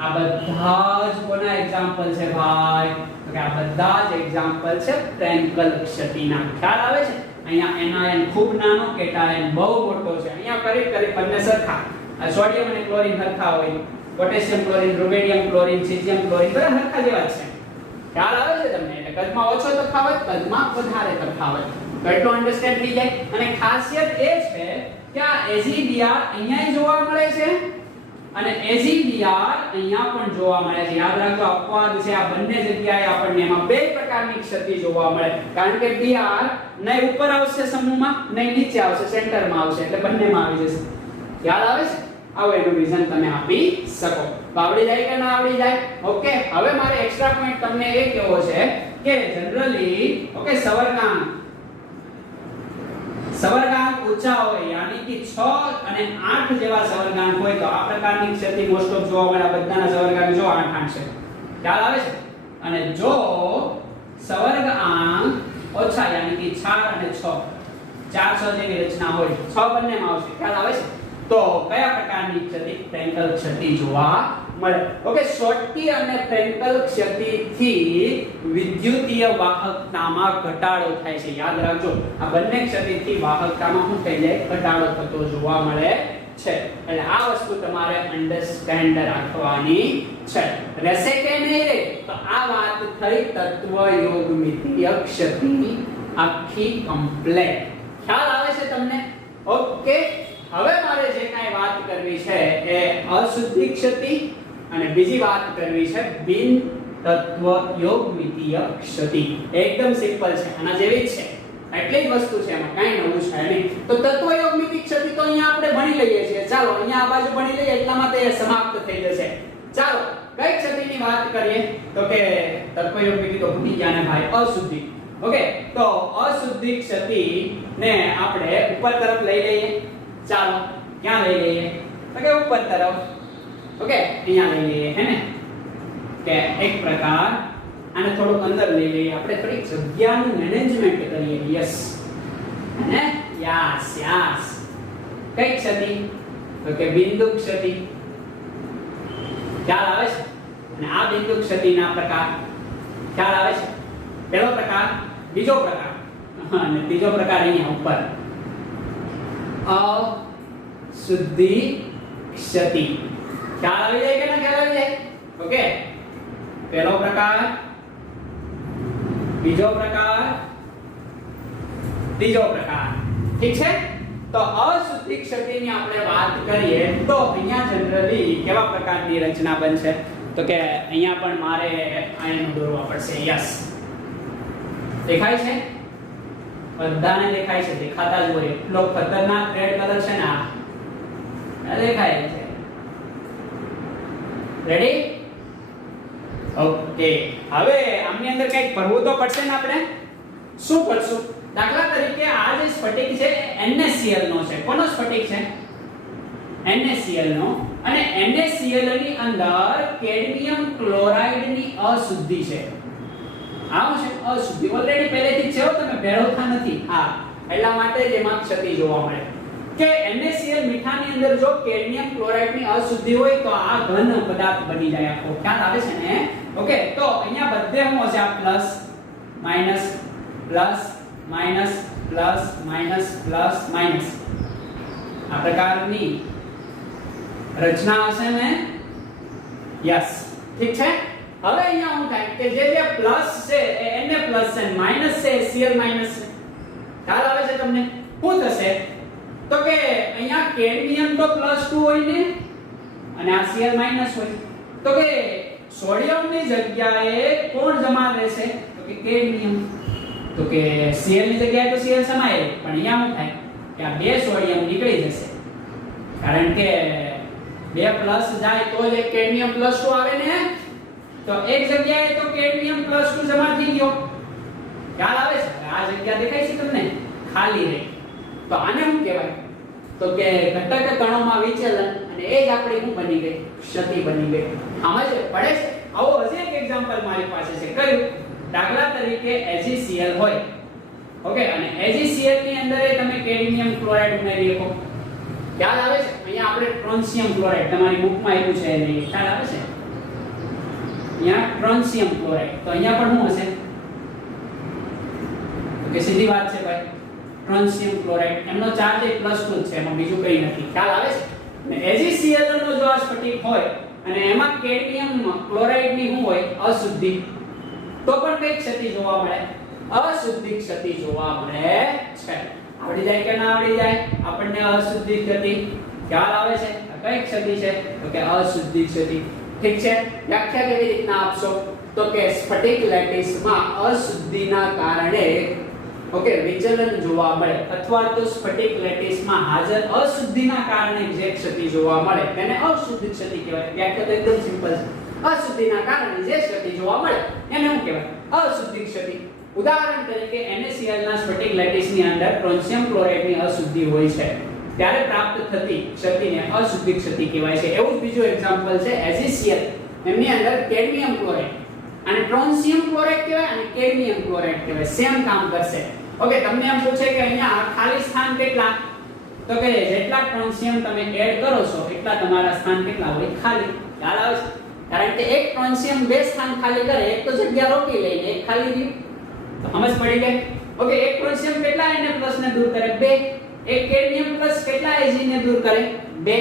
આ બધા જ કોના એક્ઝામ્પલ છે ભાઈ? તો કે આ બધા જ એક્ઝામ્પલ છે ફ્રેન્કલ ક્ષતિના. ખ્યાલ આવે છે? અહીંયા એનાયન ખૂબ નાનો, કેટાયન બહુ મોટો છે. અહીંયા કરી બંને સરખા. આ સોડિયમ અને ક્લોરીન સરખા હોય, potassium chlorine, rubidium chlorine, caesium chlorine બધા સરખા જેવા જ છે. ખ્યાલ આવે છે તમને? એટલે કદમાં ઓછો તફાવત, કદમાં વધારે તફાવત. તો એટલું અન્ડરસ્ટેન્ડ થઈ જાય. અને ખાસિયત એ છે કે આ એઝીડીઆર અહીંયા જોવા મળે છે અને એઝીડીઆર અહીંયા પણ જોવા મળે છે. યાદ રાખજો, અપવાદ છે આ બંને જગ્યાએ આપણને એમાં બે પ્રકારની ક્ષતિ જોવા મળે. કારણ કે ડીઆર નહીં ઉપર આવશે સમૂહમાં, નહીં નીચે આવશે, સેન્ટરમાં આવશે, એટલે બંનેમાં આવી જશે. યાદ આવે છે? આવો એનું રીઝન તમે આપી શકો. તો આવડી જાય કે ના આવડી જાય? ઓકે. હવે મારે એક્સ્ટ્રા પોઈન્ટ તમને એ કહેવો છે કે જનરલી ઓકે સવર્ગાંક ઊંચા હોય, યાની કે 6 અને 8 જેવા સવર્ગાંક હોય તો આ પ્રકારની ક્ષતિ મોસ્ટ ઓફ જોવા મળે. બધાના સવર્ગાંક જો 8 છે. ખ્યાલ આવે છે? અને જો સવર્ગાંક ઓછા યાની કે 4 અને 6 400 જેવી રચના હોય, 6 બંનેમાં આવશે. ખ્યાલ આવે છે? તો કયા પ્રકારની ક્ષતિ? ફ્રેન્કલ ક્ષતિ જોવા મળે. ઓકે. શોર્ટી અને ફ્રેન્કલ ક્ષતિથી વિદ્યુતીય વાહકતામાં ઘટાડો થાય છે. યાદ રાખજો, આ બંને ક્ષતિથી વાહકતામાં શું થઈ જાય? ઘટાડો થતો જોવા મળે છે. એટલે આ વસ્તુ તમારે અન્ડરસ્ટેન્ડ રાખવાની છે. રહેશે કે નહીં રે? તો આ વાત થઈ તત્વ યોગમિતીય ક્ષતિ આખી કમ્પ્લીટ. ખ્યાલ આવે છે તમને? ઓકે. હવે મારે જે કાંઈ વાત કરવી છે એ અશુદ્ધિ ક્ષતિ અને બીજી વાત કરવી છે બિન તત્વ યોગમિતીય ક્ષતિ. એકદમ સિમ્પલ છે, આના જેવી જ છે. એટલી જ વસ્તુ છે, એમાં કાંઈ નવું છે નહીં. તો તત્વ યોગમિતીય ક્ષતિ તો અહીંયા આપણે ભણી લઈએ છીએ. ચાલો અહીંયા આ બાજુ ભણી લઈએ, એટલામાં તે સમાપ્ત થઈ જશે. ચાલો કઈ ક્ષતિની વાત કરીએ? તો કે તત્વ યોગમિતી તો ભૂલી ગયા ને ભાઈ, અશુદ્ધિ. ઓકે. તો અશુદ્ધિ ક્ષતિ ને આપણે ઉપર તરફ લઈ લઈએ. ચાલો ક્યાં લઈ લઈએ? તો કે ઉપર તરફ. ઓકે. અહીંયા લઈ લઈએ, હે ને? કે એક પ્રકાર આને થોડુંક અંદર લઈ લઈએ. આપણે થોડીક જગ્યાનું મેનેજમેન્ટ કરીએ. યસ અને યસ. કઈ ક્ષતિ? તો કે બિંદુ ક્ષતિ. ખ્યાલ આવે છે? અને આ બિંદુ ક્ષતિના પ્રકાર ખ્યાલ આવે છે? પહેલો પ્રકાર, બીજો પ્રકાર અને ત્રીજો પ્રકાર અહીંયા ઉપર. અશુદ્ધિ ક્ષતિ. ખ્યાલ આવી જાય કે ના ખ્યાલ આવી જાય? ઓકે. પહેલો પ્રકાર, બીજો પ્રકાર, ત્રીજો પ્રકાર. ઠીક છે? તો અશુદ્ધિ ક્ષતિની આપણે વાત કરીએ તો અહીંયા જનરલી કેવા પ્રકારની રચના બનશે? તો કે અહીંયા પણ મારે આયન દોરવા પડશે. યસ. દેખાય છે? બધાને દેખાય છે? દેખાતા જ હોય. એટલો ખતરનાક રેડ કલર છે ને આ. દેખાય છે. રેડી? ઓકે. હવે આમની અંદર કંઈક ભરવું તો પડશે ને આપણે. શું કરશું? દાખલા તરીકે આ જે સ્ફટિક છે NaCl નો છે. કોનો સ્ફટિક છે? NaCl નો. અને NaCl ની અંદર કેડમિયમ ક્લોરાઇડ ની અશુદ્ધિ છે. આવું છે અશુદ્ધિ. ઓલરેડી પહેલેથી છે, તમે ભેળવતા નથી. હા, એટલા માટે જ એમાં ક્ષતિ જોવા મળે કે NaCl મીઠાની અંદર જો કેડમિયમ ક્લોરાઇડ ની અશુદ્ધિ હોય તો આ ઘન પદાર્થ બની જાય આખો. ખ્યાલ આવે છે ને? ઓકે. તો અહીંયા બધે શું હશે? આ plus minus plus minus plus minus plus minus આ પ્રકારની રચના હશે ને? યસ. ઠીક છે? હવે અહીંયા શું થાય કે જે પ્લસ છે એ Na પ્લસ છે, માઈનસ છે એ Cl માઈનસ છે. ખ્યાલ આવે છે તમને? શું થશે? તો કે અહીંયા કેડમિયમ તો +2 હોય ને અને આ Cl માઈનસ હોય. તો કે સોડિયમની જગ્યાએ કોણ જમા રહેશે? તો કે કેડમિયમ. તો કે Cl ની જગ્યાએ તો Cl સમાય, પણ અહીંયા શું થાય કે આ બે સોડિયમ નીકળી જશે. કારણ કે બે પ્લસ જાય તો જ એક કેડમિયમ +2 આવે ને. તો એક જગ્યાએ તો કેડમિયમ +2 જમા થઈ ગયો. ખ્યાલ આવે છે? આ જગ્યા દેખાય છે તમને? ખાલી રહી. તો આને શું કહેવાય? તો કે ઘટક કણોમાં વિચલન, અને એ જ આપણી શું બની ગઈ? ક્ષતિ બની ગઈ. સમજ પડે છે? આવો હજી એક એક્ઝામ્પલ મારી પાસે છે. કયું? દાખલા તરીકે AgCl હોય. ઓકે. અને AgCl ની અંદર તમે કેડમિયમ ક્લોરાઇડ ઉમેરી શકો. ખ્યાલ આવે છે? અહીંયા આપણે ટ્રોન્સિયમ ક્લોરાઇડ તમારી બુકમાં આપ્યું છે નહીં. ખ્યાલ આવે છે? અહીંયા ટ્રોન્સિયમ ક્લોરાઇડ, તો અહીંયા પણ શું હશે? તો કે સીધી વાત છે ભાઈ, ટ્રોન્સિયમ ક્લોરાઇડ, એમનો ચાર્જ એ +2 છે, એમાં બીજું કંઈ નથી. ખ્યાલ આવે છે ને? AgCl નો જો આ સ્ફટિક હોય અને એમાં કેડમિયમ ક્લોરાઇડ ની શું હોય? અશુદ્ધિ, તો પણ કઈ ક્ષતિ જોવા મળે? અશુદ્ધિ ક્ષતિ જોવા મળે છે. આવડી જાય કે ના આવડી જાય? આપણને અશુદ્ધિ ક્ષતિ ખ્યાલ આવે છે? કઈ ક્ષતિ છે? તો કે અશુદ્ધિ ક્ષતિ. ઠીક છે, વ્યાખ્યા કેવી રીતના આપશો? તો કે સ્ફટિક લેટિસમાં અશુદ્ધિના કારણે ઓકે વિચલન જોવા મળે, અથવા તો સ્ફટિક લેટિસમાં હાજર અશુદ્ધિના કારણે જે ક્ષતિ જોવા મળે તેને અશુદ્ધ ક્ષતિ કહેવાય. વ્યાખ્યા તો એકદમ સિમ્પલ છે. અશુદ્ધિના કારણે જે ક્ષતિ જોવા મળે એને શું કહેવાય? અશુદ્ધિ ક્ષતિ. ઉદાહરણ તરીકે NaCl ના સ્ફટિક લેટિસની અંદર ટ્રોન્સિયમ ક્લોરાઇડની અશુદ્ધિ હોય છે, ત્યારે પ્રાપ્ત થતી ક્ષતિને અશુદ્ધિ ક્ષતિ કહેવાય છે. એવું જ બીજું એક્ઝામ્પલ છે AgCl, એમની અંદર કેડમિયમ ક્લોરાઇડ અને ટ્રોન્સિયમ ક્લોરાઇડ કહેવાય અને કેડમિયમ ક્લોરાઇડ કહેવાય, સેમ કામ કરશે. ઓકે, તમને એમ પૂછે કે અહીંયા ખાલી સ્થાન કેટલા? તો કે જેટલા ટ્રોન્સિયમ તમે એડ કરો છો એટલા તમારા સ્થાન કેટલા હોય? ખાલી. ખ્યાલ આવે છે? કારણ કે એક ટ્રોન્સિયમ બે સ્થાન ખાલી કરે, એક તો જગ્યા રોકી લઈને એક ખાલી રહ્યું, તો સમજ પડી ગઈ? ઓકે, એક ટ્રોન્સિયમ કેટલા Na+ ને દૂર કરે? 2. એક કેડમિયમ પ્લસ કેટલા Ag ને દૂર કરે? 2.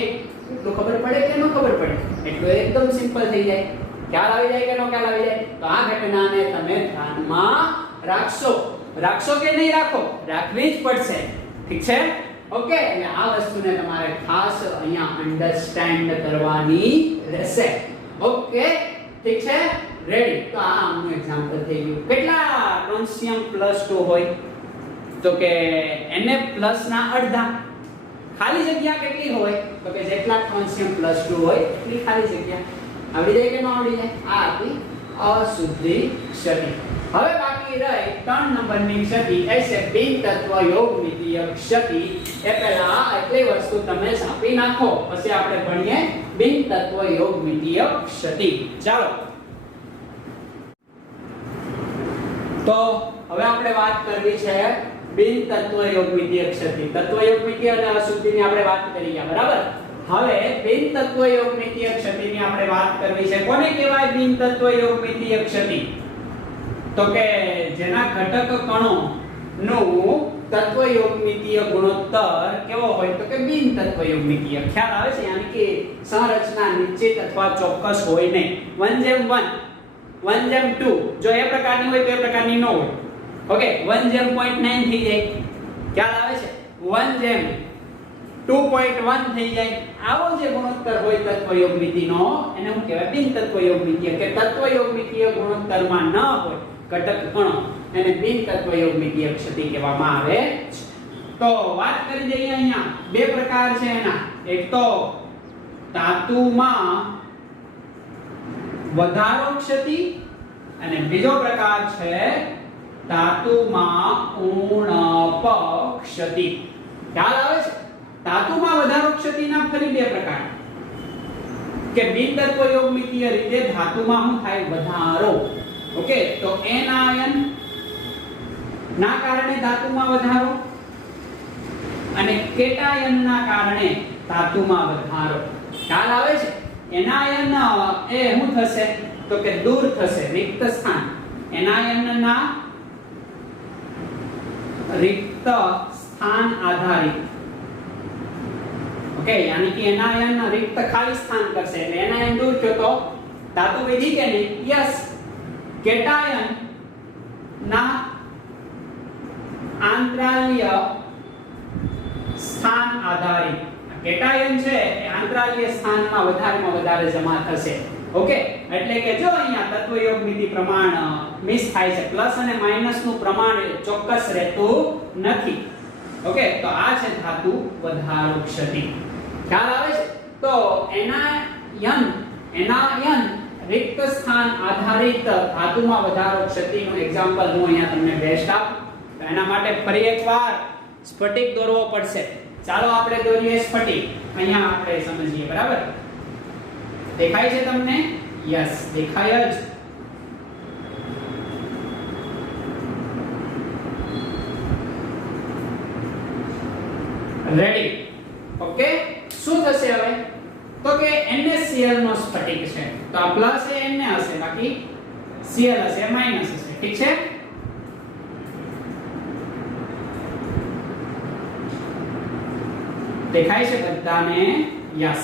એટલું ખબર પડે કે ન ખબર પડે? એટલું એકદમ સિમ્પલ થઈ જાય. ખ્યાલ આવી જાય કે ન ખ્યાલ આવી જાય? તો આ ઘટનાને તમે ધ્યાનમાં રાખશો. રાખશો કે નહીં રાખો? રાખવી જ પડશે. ઠીક છે? ઓકે, એટલે આ વસ્તુને તમારે ખાસ અહીંયા અન્ડરસ્ટેન્ડ કરવાની રહેશે. ઓકે, ઠીક છે? રેડી? તો આ આમનું એક્ઝામ્પલ થઈ ગયું. કેટલા ટ્રોન્સિયમ +2 હોય? તો કે Na+ ના અડધા. ખાલી જગ્યા કેટલી હોય? તો કે જેટલા ટ્રોન્સિયમ +2 હોય એટલી ખાલી જગ્યા. આવડી જાય કે ન આવડી જાય? આ આપણી અશુદ્ધિ ક્ષતિ. હવે બાકી રહી 3 નંબરની ક્ષતિ, એ છે બિન તત્વ યોગમિતીય ક્ષતિ. એ પહેલા એટલી વસ્તુ તમે છાપી નાખો, પછી આપણે ભણીએ બિન તત્વ યોગમિતીય ક્ષતિ. ચાલો, તો હવે આપણે વાત કરવી છે બિન તત્વ યોગમિતીય ક્ષતિ. તત્વ યોગમિતીય અને અશુદ્ધિની આપણે વાત કરી ગયા, બરાબર? હવે બિન તત્વ યોગમિતીય ક્ષતિની આપણે વાત કરવી છે. કોને કહેવાય બિન તત્વ યોગમિતીય ક્ષતિ? તો કે જેના ઘટક કણો નું તત્વ યોગમિતીય ગુણોત્તર કેવો હોય? તો કે બિન તત્વ યોગમિતીય. ખ્યાલ આવે છે? યાની કે સંરચના નિશ્ચિત અથવા ચોક્કસ હોય નહીં. 1:1, 1:2 જો એ પ્રકારની હોય તો એ પ્રકારની ન હોય. ઓકે, 1:0.9 થઈ જાય. ખ્યાલ આવે છે? 1:2.1 થઈ જાય. આવો જે ગુણોત્તર હોય તત્વ યોગમિતિનો એને શું કહેવાય? બિન તત્વ યોગમિતીય. કે તત્વ યોગમિતીય ગુણોત્તરમાં ન હોય ઘટક કણો, એને બિન તત્વ યોગમિતીય ક્ષતિ કહેવામાં આવે છે. તો વાત કરી દઈએ, અહીંયા બે પ્રકાર છે એના. એક તો ધાતુમાં વધારો ક્ષતિ અને બીજો પ્રકાર છે ધાતુમાં ઉણપ ક્ષતિ. ખ્યાલ આવે છે? ધાતુમાં વધારો ક્ષતિના ફરી બે પ્રકાર. કે બિન તત્વ યોગમિતીય રીતે ધાતુમાં શું થાય? વધારો. ઓકે, તો એનાયન ના કારણે ધાતુમાં વધારો અને કેટાયન ના કારણે ધાતુમાં વધારો. ખ્યાલ આવે છે? એનાયન એ શું થશે? તો કે દૂર થશે, રિક્ત સ્થાન. એનાયન ના રિક્ત સ્થાન આધારિત. ઓકે, યાની કે એનાયન રિક્ત ખાલી સ્થાન કરશે એટલે એનાયન દૂર થયો તો ધાતુ વિધિ કે નહીં? યસ. કેટાયન ના આંતરાલ્ય સ્થાન આધારિત. કેટાયન છે એ આંતરાલ્ય સ્થાનમાં વધારેમાં વધારે જમા થશે. ઓકે, એટલે કે જો અહીંયા તત્વ યોગમિતિ પ્રમાણ મિસ થાય છે, પ્લસ અને માઈનસ નું પ્રમાણ ચોક્કસ રહેતું નથી. ઓકે, તો આ છે ધાતુ વધારો ક્ષતિ. ખ્યાલ આવે છે? તો એનાયન રિક્ત સ્થાન આધારિત ધાતુમાં વધારો ક્ષતિનું એક્ઝામ્પલ હું અહીંયા તમને બેસ્ટ આપું. તો એના માટે ફરી એકવાર સ્ફટિક દોરવો પડશે. ચાલો આપણે દોરીએ સ્ફટિક. અહીંયા આપણે સમજીએ, બરાબર? દેખાય છે તમને? યસ, દેખાય જ. રેડી? ઓકે, શું થશે હવે? તો કે NaCl નો સ્ફટિક છે તો આ પ્લસ એ Na હશે બાકી Cl હશે માઈનસ હશે ઠીક છે દેખાય છે બધાને યસ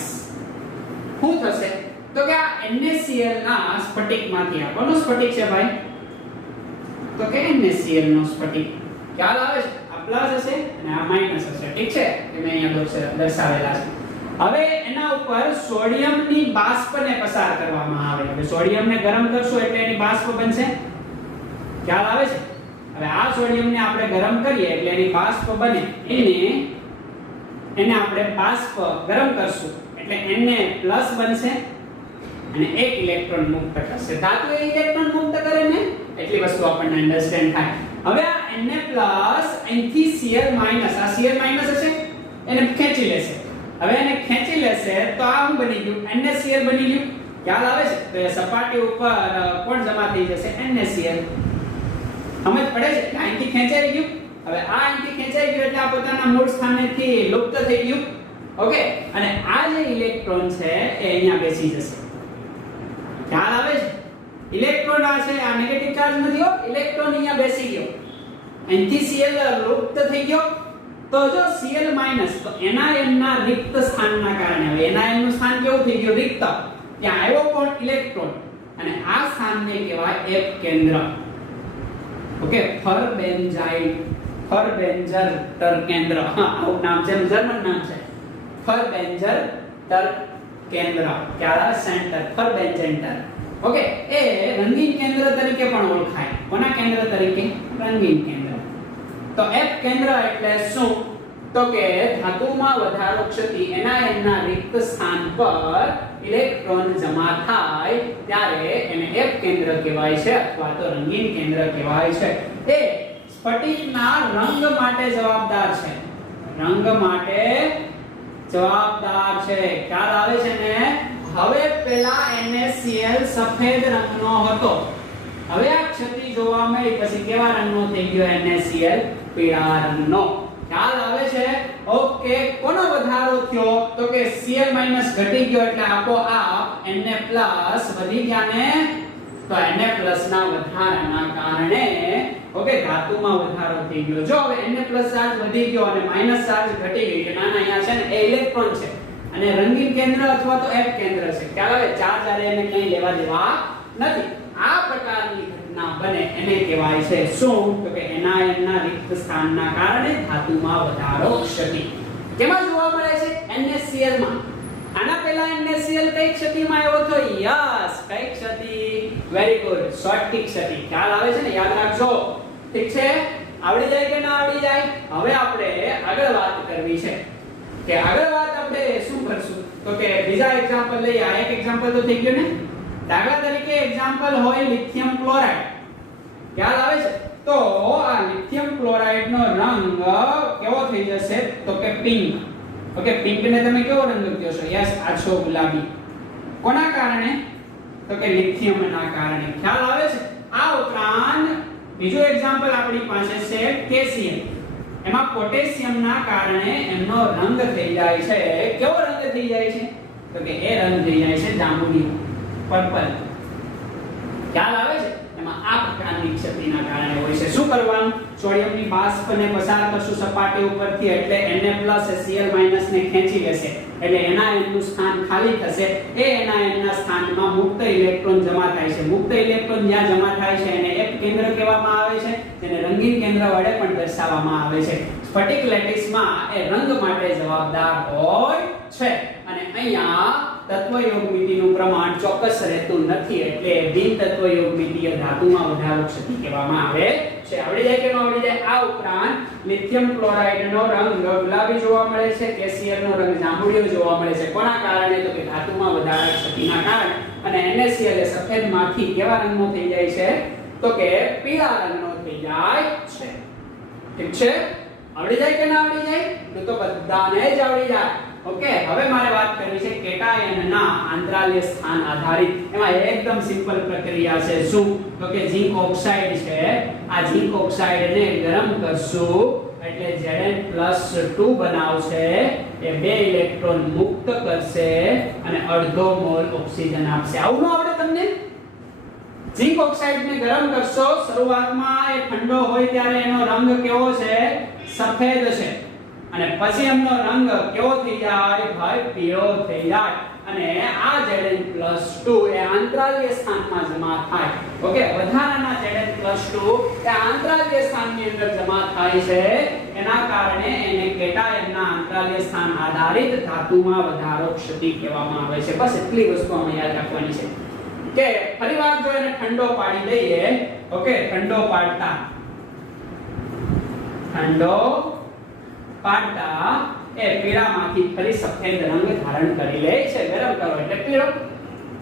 શું થશે તો કે આ NaCl ના સ્ફટિકમાંથી આ કોનો સ્ફટિક છે ભાઈ તો કે NaCl નો સ્ફટિક ખ્યાલ આવે છે આ પ્લસ હશે અને આ માઈનસ હશે ઠીક છે કે મેં અહીંયા દર્શાવેલા છે હવે એના ઉપર સોડિયમની બાષ્પને પસાર કરવામાં આવે હવે સોડિયમને ગરમ કરશો એટલે એની બાષ્પ બનશે ખ્યાલ આવે છે હવે આ સોડિયમને આપણે ગરમ કરીએ એટલે એની બાષ્પ બને એને આપણે બાષ્પ ગરમ કરશું એટલે Na+ બનશે અને એક ઇલેક્ટ્રોન મુક્ત કરશે ધાતુ એક ઇલેક્ટ્રોન મુક્ત કરે ને એટલી વસ્તુ આપણને અન્ડરસ્ટેન્ડ થાય હવે આ Na+ અહીંથી Cl- આ Cl- હશે એને ખેંચી લેશે હવે એને ખેંચી લેશે તો આ શું બની ગયું NaCl બની ગયું ખ્યાલ આવે છે તો એ સપાટી ઉપર કોણ જમા થઈ જશે NaCl સમજ પડે છે કે અહીંથી ખેંચાઈ ગયું હવે આ અહીંથી ખેંચાઈ ગયું એટલે આ પોતાના મૂળ સ્થાનેથી લુપ્ત થઈ ગયું ઓકે અને આ જે ઇલેક્ટ્રોન છે એ અહીંયા બેસી જશે ખ્યાલ આવે છે ઇલેક્ટ્રોન આ છે આ નેગેટિવ ચાર્જ નથી હો ઇલેક્ટ્રોન અહીંયા બેસી ગયો અહીંથી Cl લુપ્ત થઈ ગયો તો જો Cl- તો NaN ના રિક્ત સ્થાનના કારણે હવે NaN નું સ્થાન કેવું થઈ ગયું રિક્ત ત્યાં આવ્યો કોણ ઇલેક્ટ્રોન અને આ સ્થાનને કહેવાય F કેન્દ્ર ઓકે ફરબેન્ઝર ટર કેન્દ્ર આવું નામ છે જર્મન નામ છે ફરબેન્ઝર ટર કેન્દ્ર ક્યારા સેન્ટર ફરબેન્ઝેન્ટર ઓકે એ રંગીન કેન્દ્ર તરીકે પણ ઓળખાય કોના કેન્દ્ર તરીકે રંગીન કેન્દ્ર તો F કેન્દ્ર એટલે શું તો કે ધાતુમાં વધારો ક્ષતિ NaN ના રિક્ત સ્થાન પર ઇલેક્ટ્રોન જમા થાય ત્યારે એને F કેન્દ્ર કહેવાય છે અથવા તો રંગીન કેન્દ્ર કહેવાય છે એ સ્ફટિકના રંગ માટે જવાબદાર છે રંગ માટે જવાબદાર છે ખ્યાલ આવે છે ને હવે પેલા NaCl સફેદ રંગનો હતો હવે આ ક્ષતિ જોવા મળી પછી કેવા રંગનો થઈ ગયો NaCl પીળા રંગનો ખ્યાલ આવે છે ઓકે કોનો વધારો થયો તો કે Cl- ઘટી ગયો એટલે આપોઆપ Na+ વધી ગયા ને તો Na+ ના વધારાના કારણે ઓકે ધાતુમાં વધારો થઈ ગયો જો હવે Na+ ચાર્જ વધી ગયો અને માઈનસ ચાર્જ ઘટી ગઈ કે નાના અહીંયા છે ને એ ઇલેક્ટ્રોન છે અને રંગીન કેન્દ્ર અથવા તો F કેન્દ્ર છે ખ્યાલ આવે ચાર્જ આરે એને કંઈ લેવા દેવા નથી આ પ્રકારની ઘટના બને એને કહેવાય છે શું તો કે NaN ના રિક્ત સ્થાનના કારણે ધાતુમાં વધારો ક્ષતિ કેમાં જોવા મળે છે NaCl માં આના પહેલા NaCl કઈ ક્ષતિમાં આવ્યો તો યસ કઈ ક્ષતિ વેરી ગુડ શોર્ટકી ક્ષતિ ખ્યાલ આવે છે ને યાદ રાખજો ઠીક છે આવડી જાય કે ના આવડી જાય હવે આપણે આગળ વાત કરવી છે કે આગળ વાત આપણે શું કરશું તો કે બીજા એક્ઝામ્પલ લઈએ આ એક એક્ઝામ્પલ તો થઈ ગયું ને દાખલા તરીકે એક્ઝામ્પલ હોય લિથિયમ ક્લોરાઇડ ખ્યાલ આવે છે તો આ લિથિયમ ક્લોરાઇડ નો રંગ કેવો થઈ જશે તો કે પિંક ઓકે પિંક ને તમે કેવો રંગ કહો છો યસ આછો ગુલાબી કોના કારણે તો કે લિથિયમ ના કારણે ખ્યાલ આવે છે આ ઉપરાંત બીજું એક્ઝામ્પલ આપણી પાસે છે કેલ્શિયમ એમાં પોટેશિયમ ના કારણે એમનો રંગ થઈ જાય છે કેવો રંગ થઈ જાય છે તો કે એ રંગ થઈ જાય છે જાંબુડી પર્પલ ખ્યાલ આવે છે એમાં આ પ્રકારની ક્ષતિના કારણે હોય છે શું કરવાનું સોડિયમની બાષ્પને પસાર કરશું સપાટી ઉપરથી એટલે Na+ એ Cl- ને ખેંચી લેશે એટલે NaN નું સ્થાન ખાલી થશે એ NaN ના સ્થાનમાં મુક્ત ઇલેક્ટ્રોન જમા થાય છે મુક્ત ઇલેક્ટ્રોન જ્યાં જમા થાય છે એને F કેન્દ્ર કહેવામાં આવે છે જેને રંગીન કેન્દ્ર વડે પણ દર્શાવવામાં આવે છે સ્ફટિક લેટિસમાં એ રંગ માટે જવાબદાર હોય છે અને અહીંયા તત્વયોગમિતિનું પ્રમાણ ચોક્કસ રહેતું નથી એટલે બિન તત્વયોગમિતીય ધાતુમાં વધારો ક્ષતિ કહેવામાં આવે છે આવડી જાય કે ન આવડી જાય આ ઉપરાંત લિથિયમ ક્લોરાઇડ નો રંગ ગુલાબી જોવા મળે છે કેલ્શિયમ નો રંગ જાંબુડિયો જોવા મળે છે કોના કારણે તો કે ધાતુમાં વધારો ક્ષતિના કારણે અને NaCl એ સફેદમાંથી કેવા રંગનો થઈ જાય છે તો કે પીળા રંગનો થઈ જાય છે ઠીક છે આવડી જાય કે ના આવડી જાય તો બધાને જ આવડી જાય ઓકે હવે મારે વાત કરવી છે કેટાયન ના આંતરાલ્ય સ્થાન આધારિત એમાં એકદમ સિમ્પલ પ્રક્રિયા છે શું તો કે ઝિંક ઓક્સાઇડ છે આ ઝિંક ઓક્સાઇડ ને ગરમ કરશું એટલે Zn+2 બનાવશે એ 2 ઇલેક્ટ્રોન મુક્ત કરશે અને અડધો મોલ ઓક્સિજન આપશે. આવું ન આવડે તમને? ઝિંક ઓક્સાઇડ ને ગરમ કરશો, શરૂઆતમાં એ ઠંડો હોય ત્યારે એનો રંગ કેવો છે? સફેદ છે. અને પછી એનો રંગ કેવો થઈ જાય? ભાઈ પીળો થઈ જાય. અને આ Zn+2 એ આંતરાલીય સ્થાનમાં જમા થાય. ઓકે, વધારાના Zn+2 એ આંતરાલીય સ્થાનની અંદર જમા થાય છે. એના કારણે એને કેટાયનના આંતરાલીય સ્થાન આધારિત ધાતુમાં વધારો ક્ષતિ કહેવામાં આવે છે. બસ એટલી વસ્તુ આપણે યાદ રાખવાની છે કે ફરીવાર જો એને ઠંડો પાડી દઈએ, ઓકે, ઠંડો પાડતા એ પીળામાંથી ફરી સફેદ રંગ ધારણ કરી લે છે. ગરમ કરો એટલે પીળો,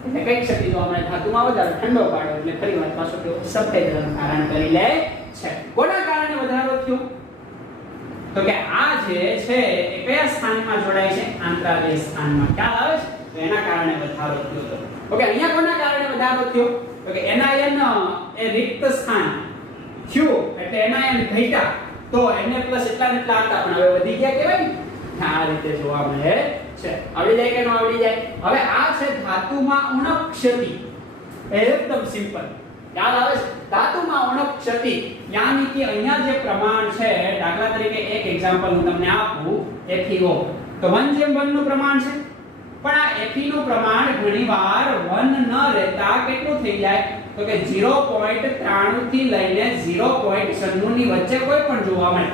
એટલે કઈ ક્ષતિ જોવા મળે? ધાતુમાં વધારો. ઠંડો પાડો એટલે ફરીવાર પાછો સફેદ રંગ ધારણ કરી લે છે. કોના કારણે વધારો થયો? તો કે આ જે છે એ કયા સ્થાનમાં જોડાય છે? આંતરાલીય સ્થાનમાં. ખ્યાલ આવે છે? તો એના કારણે વધારો થયો હતો. ઓકે, અહીંયા કોના કારણે વધારો થયો? તો કે એનાયન એ રિક્ત સ્થાન થયું એટલે એનાયન ઘટ્યા, તો Na+ એટલા ને એટલા હતા પણ હવે વધી ગયા કહેવાય ને. આ રીતે જોવા મળે છે. આવડી જાય કે ન આવડી જાય? હવે આ છે ધાતુમાં ઉણપ ક્ષતિ. એકદમ સિમ્પલ. યાદ આવે છે? ધાતુમાં ઉણપ ક્ષતિ યાની કે અહીંયા જે પ્રમાણ છે, દાખલા તરીકે એક એક્ઝામ્પલ હું તમને આપું, FeO. તો 1:1 નું પ્રમાણ છે, પણ આ Fe નું પ્રમાણ ઘણીવાર 1 ન રહેતા કેટલું થઈ જાય? તો કે 0.93 થી લઈને 0.96 ની વચ્ચે કોઈ પણ જોવા મળે.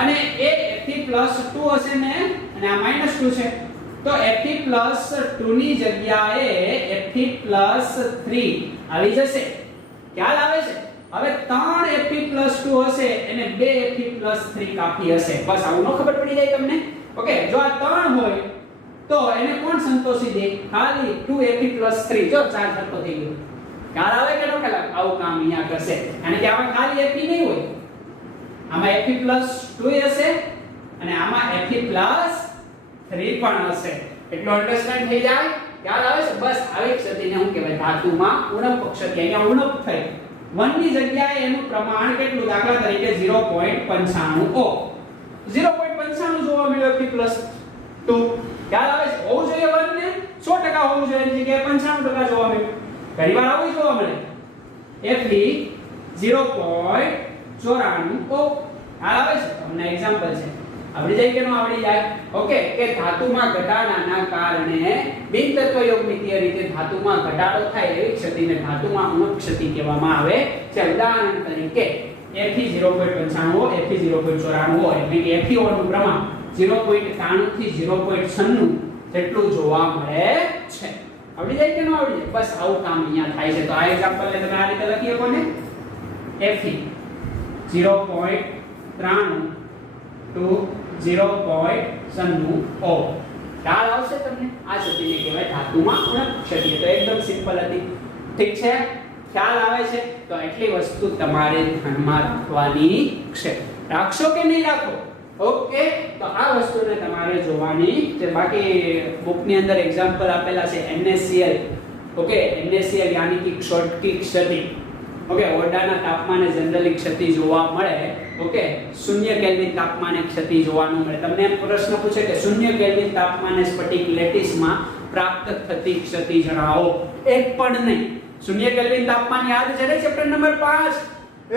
અને એ Fe+2 હશે ને, અને આ -2 છે, તો Fe+2 ની જગ્યાએ Fe+3 આવી જશે. ખ્યાલ આવે છે? હવે 3 Fe+2 હશે એને 2 Fe+3 કાફી હશે. બસ આવું ન ખબર પડી જાય તમને? ઓકે, જો આ 3 હોય તો એને કોણ સંતોષી દે? ખાલી 2 Fe+3. જો 4 થતો થઈ ગયો. ખ્યાલ આવે કે ન ખ્યાલ આવે? આવું કામ અહીંયા કરશે. અને કે આમાં ખાલી Fe નહીં હોય, આમાં Fe+2 હશે અને આમાં Fe+3 પણ હશે. એટલો અન્ડરસ્ટેન્ડ થઈ જાય? ખ્યાલ આવે છે? બસ આવી ક્ષતિને શું કહેવાય? ધાતુમાં ઉણપ ક્ષતિ. અહીંયા ઉણપ થઈ 1 ની જગ્યાએ એનું પ્રમાણ કેટલું? દાખલા તરીકે 0.95 ઓ 0.95 જોવા મળ્યો Fe+2. ખ્યાલ આવે છે? હોવું જોઈએ 1 ને 100% હોવું જોઈએ, એની જગ્યાએ 95% જોવા મળ્યું. ઘણીવાર આવું જોવા મળે. Fe 0.94 ઓ. ખ્યાલ આવે છે? તમને એક્ઝામ્પલ છે. આવડી જાય કે ન આવડી જાય? ઓકે, કે ધાતુમાં ઘટાડાના કારણે બિનતત્વયોગમિતીય રીતે ધાતુમાં ઘટાડો થાય એવી ક્ષતિને ધાતુમાં ઉણપ ક્ષતિ કહેવામાં આવે છે. ઉદાહરણ તરીકે Fe 0.95 Fe 0.94 એટલે કે FeO નું પ્રમાણ 0.93 થી 0.96 જેટલું જોવા મળે છે. આવડી જાય કે ન આવડી જાય? બસ આવું કામ અહીંયા થાય છે. તો આ એક્ઝામ્પલ ને તમે આ રીતે લખીએ કોને? Fe 0.93 to 0.96 ઓ. ખ્યાલ આવશે તમને? આ ક્ષતિને કહેવાય ધાતુમાં ઉણપ ક્ષતિ. તો એકદમ સિમ્પલ હતી. ઠીક છે? ખ્યાલ આવે છે? તો એટલી વસ્તુ તમારે ધ્યાનમાં રાખવાની છે. રાખશો કે નહીં રાખો? ઓકે, તો આ વસ્તુને તમારે જોવાની છે. બાકી બુકની અંદર એક્ઝામ્પલ આપેલા છે NaCl. ઓકે, NaCl યાની કે શોર્ટકી ક્ષતિ. ઓકે, ઓરડાના તાપમાને જનરલી ક્ષતિ જોવા મળે. ઓકે, 0 કેલ્વિન તાપમાને ક્ષતિ જોવા ન મળે. તમને એમ પ્રશ્ન પૂછે કે 0 કેલ્વિન તાપમાને સ્ફટિક લેટિસમાં પ્રાપ્ત થતી ક્ષતિ જણાવો. એક પણ નહીં. 0 કેલ્વિન તાપમાન યાદ છે ને? Chapter number 5.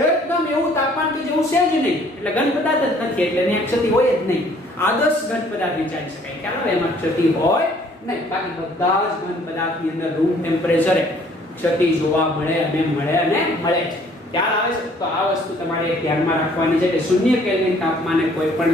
એકદમ એવું તાપમાન કે જેવું છે જ નહીં. એટલે ઘન પદાર્થ જ નથી, એટલે એની ક્ષતિ હોય જ નહીં. આદર્શ ઘન પદાર્થ વિચારી શકાય. ખ્યાલ આવે? એમાં ક્ષતિ હોય નહીં. બાકી બધા જ ઘન પદાર્થની અંદર રૂમ ટેમ્પરેચરે ક્ષતિ જોવા મળે અને મળે છે. ખ્યાલ આવે છે? તો આ વસ્તુ તમારે ધ્યાનમાં રાખવાની છે કે 0 કેલ્વિન તાપમાને કોઈ પણ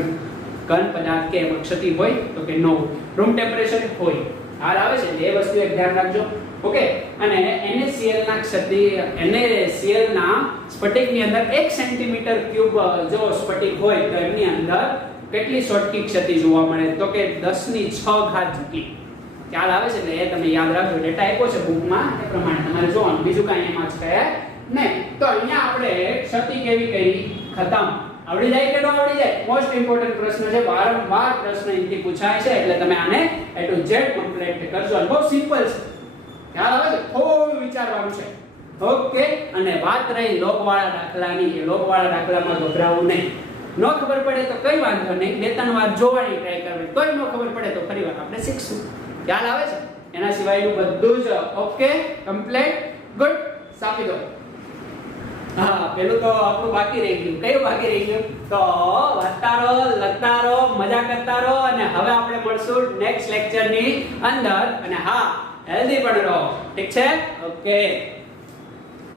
ઘન પદાર્થ કે એમાં ક્ષતિ હોય તો કે ન હોય. રૂમ ટેમ્પરેચર હોય. ખ્યાલ આવે છે? એટલે એ વસ્તુ એક ધ્યાન રાખજો. ઓકે, અને NaCl ના ક્ષતિ, NaCl ના સ્ફટિકની અંદર 1 સેન્ટીમીટર ક્યુબ જો સ્ફટિક હોય તો એની અંદર કેટલી શોર્ટકી ક્ષતિ જોવા મળે? તો કે 10⁶ જેટલી. ખ્યાલ આવે છે? એટલે એ તમે યાદ રાખજો. ડેટા આપ્યો છે બુકમાં, એ પ્રમાણે તમારે જોવાનું. બીજું કાંઈ એમાં છે નહીં. તો અહીંયા આપણે ક્ષતિ કેવી કરી? ખતમ. આવડી જાય કે ન આવડી જાય? મોસ્ટ ઇમ્પોર્ટન્ટ પ્રશ્ન છે. વારંવાર પ્રશ્ન અહીંથી પૂછાય છે, એટલે તમે આને A to Z કમ્પ્લીટ કરજો. બહુ સિમ્પલ છે. ખ્યાલ આવે છે? થોડું વિચારવાનું છે. ઓકે, અને વાત રહી લોકવાળા દાખલાની. એ લોકવાળા દાખલામાં ગભરાવું નહીં. ન ખબર પડે તો કઈ વાંધો નહીં, 2-3 વાર જોવાની ટ્રાય કરવી, તોય ન ખબર પડે તો ફરી વાર આપણે શીખશું. ખ્યાલ આવે છે? એના સિવાયનું બધું જ ઓકે, કમ્પ્લીટ, ગુડ. સાપી દો. હા, પેલું તો આપણું બાકી રહી ગયું. કયું બાકી રહી ગયું? તો વાંચતા રહો, લખતા રહો, મજા કરતા રહો. અને હવે આપણે મળશું નેક્સ્ટ લેક્ચરની અંદર. અને હા, હેલ્ધી પણ રહો. ઠીક છે? ઓકે.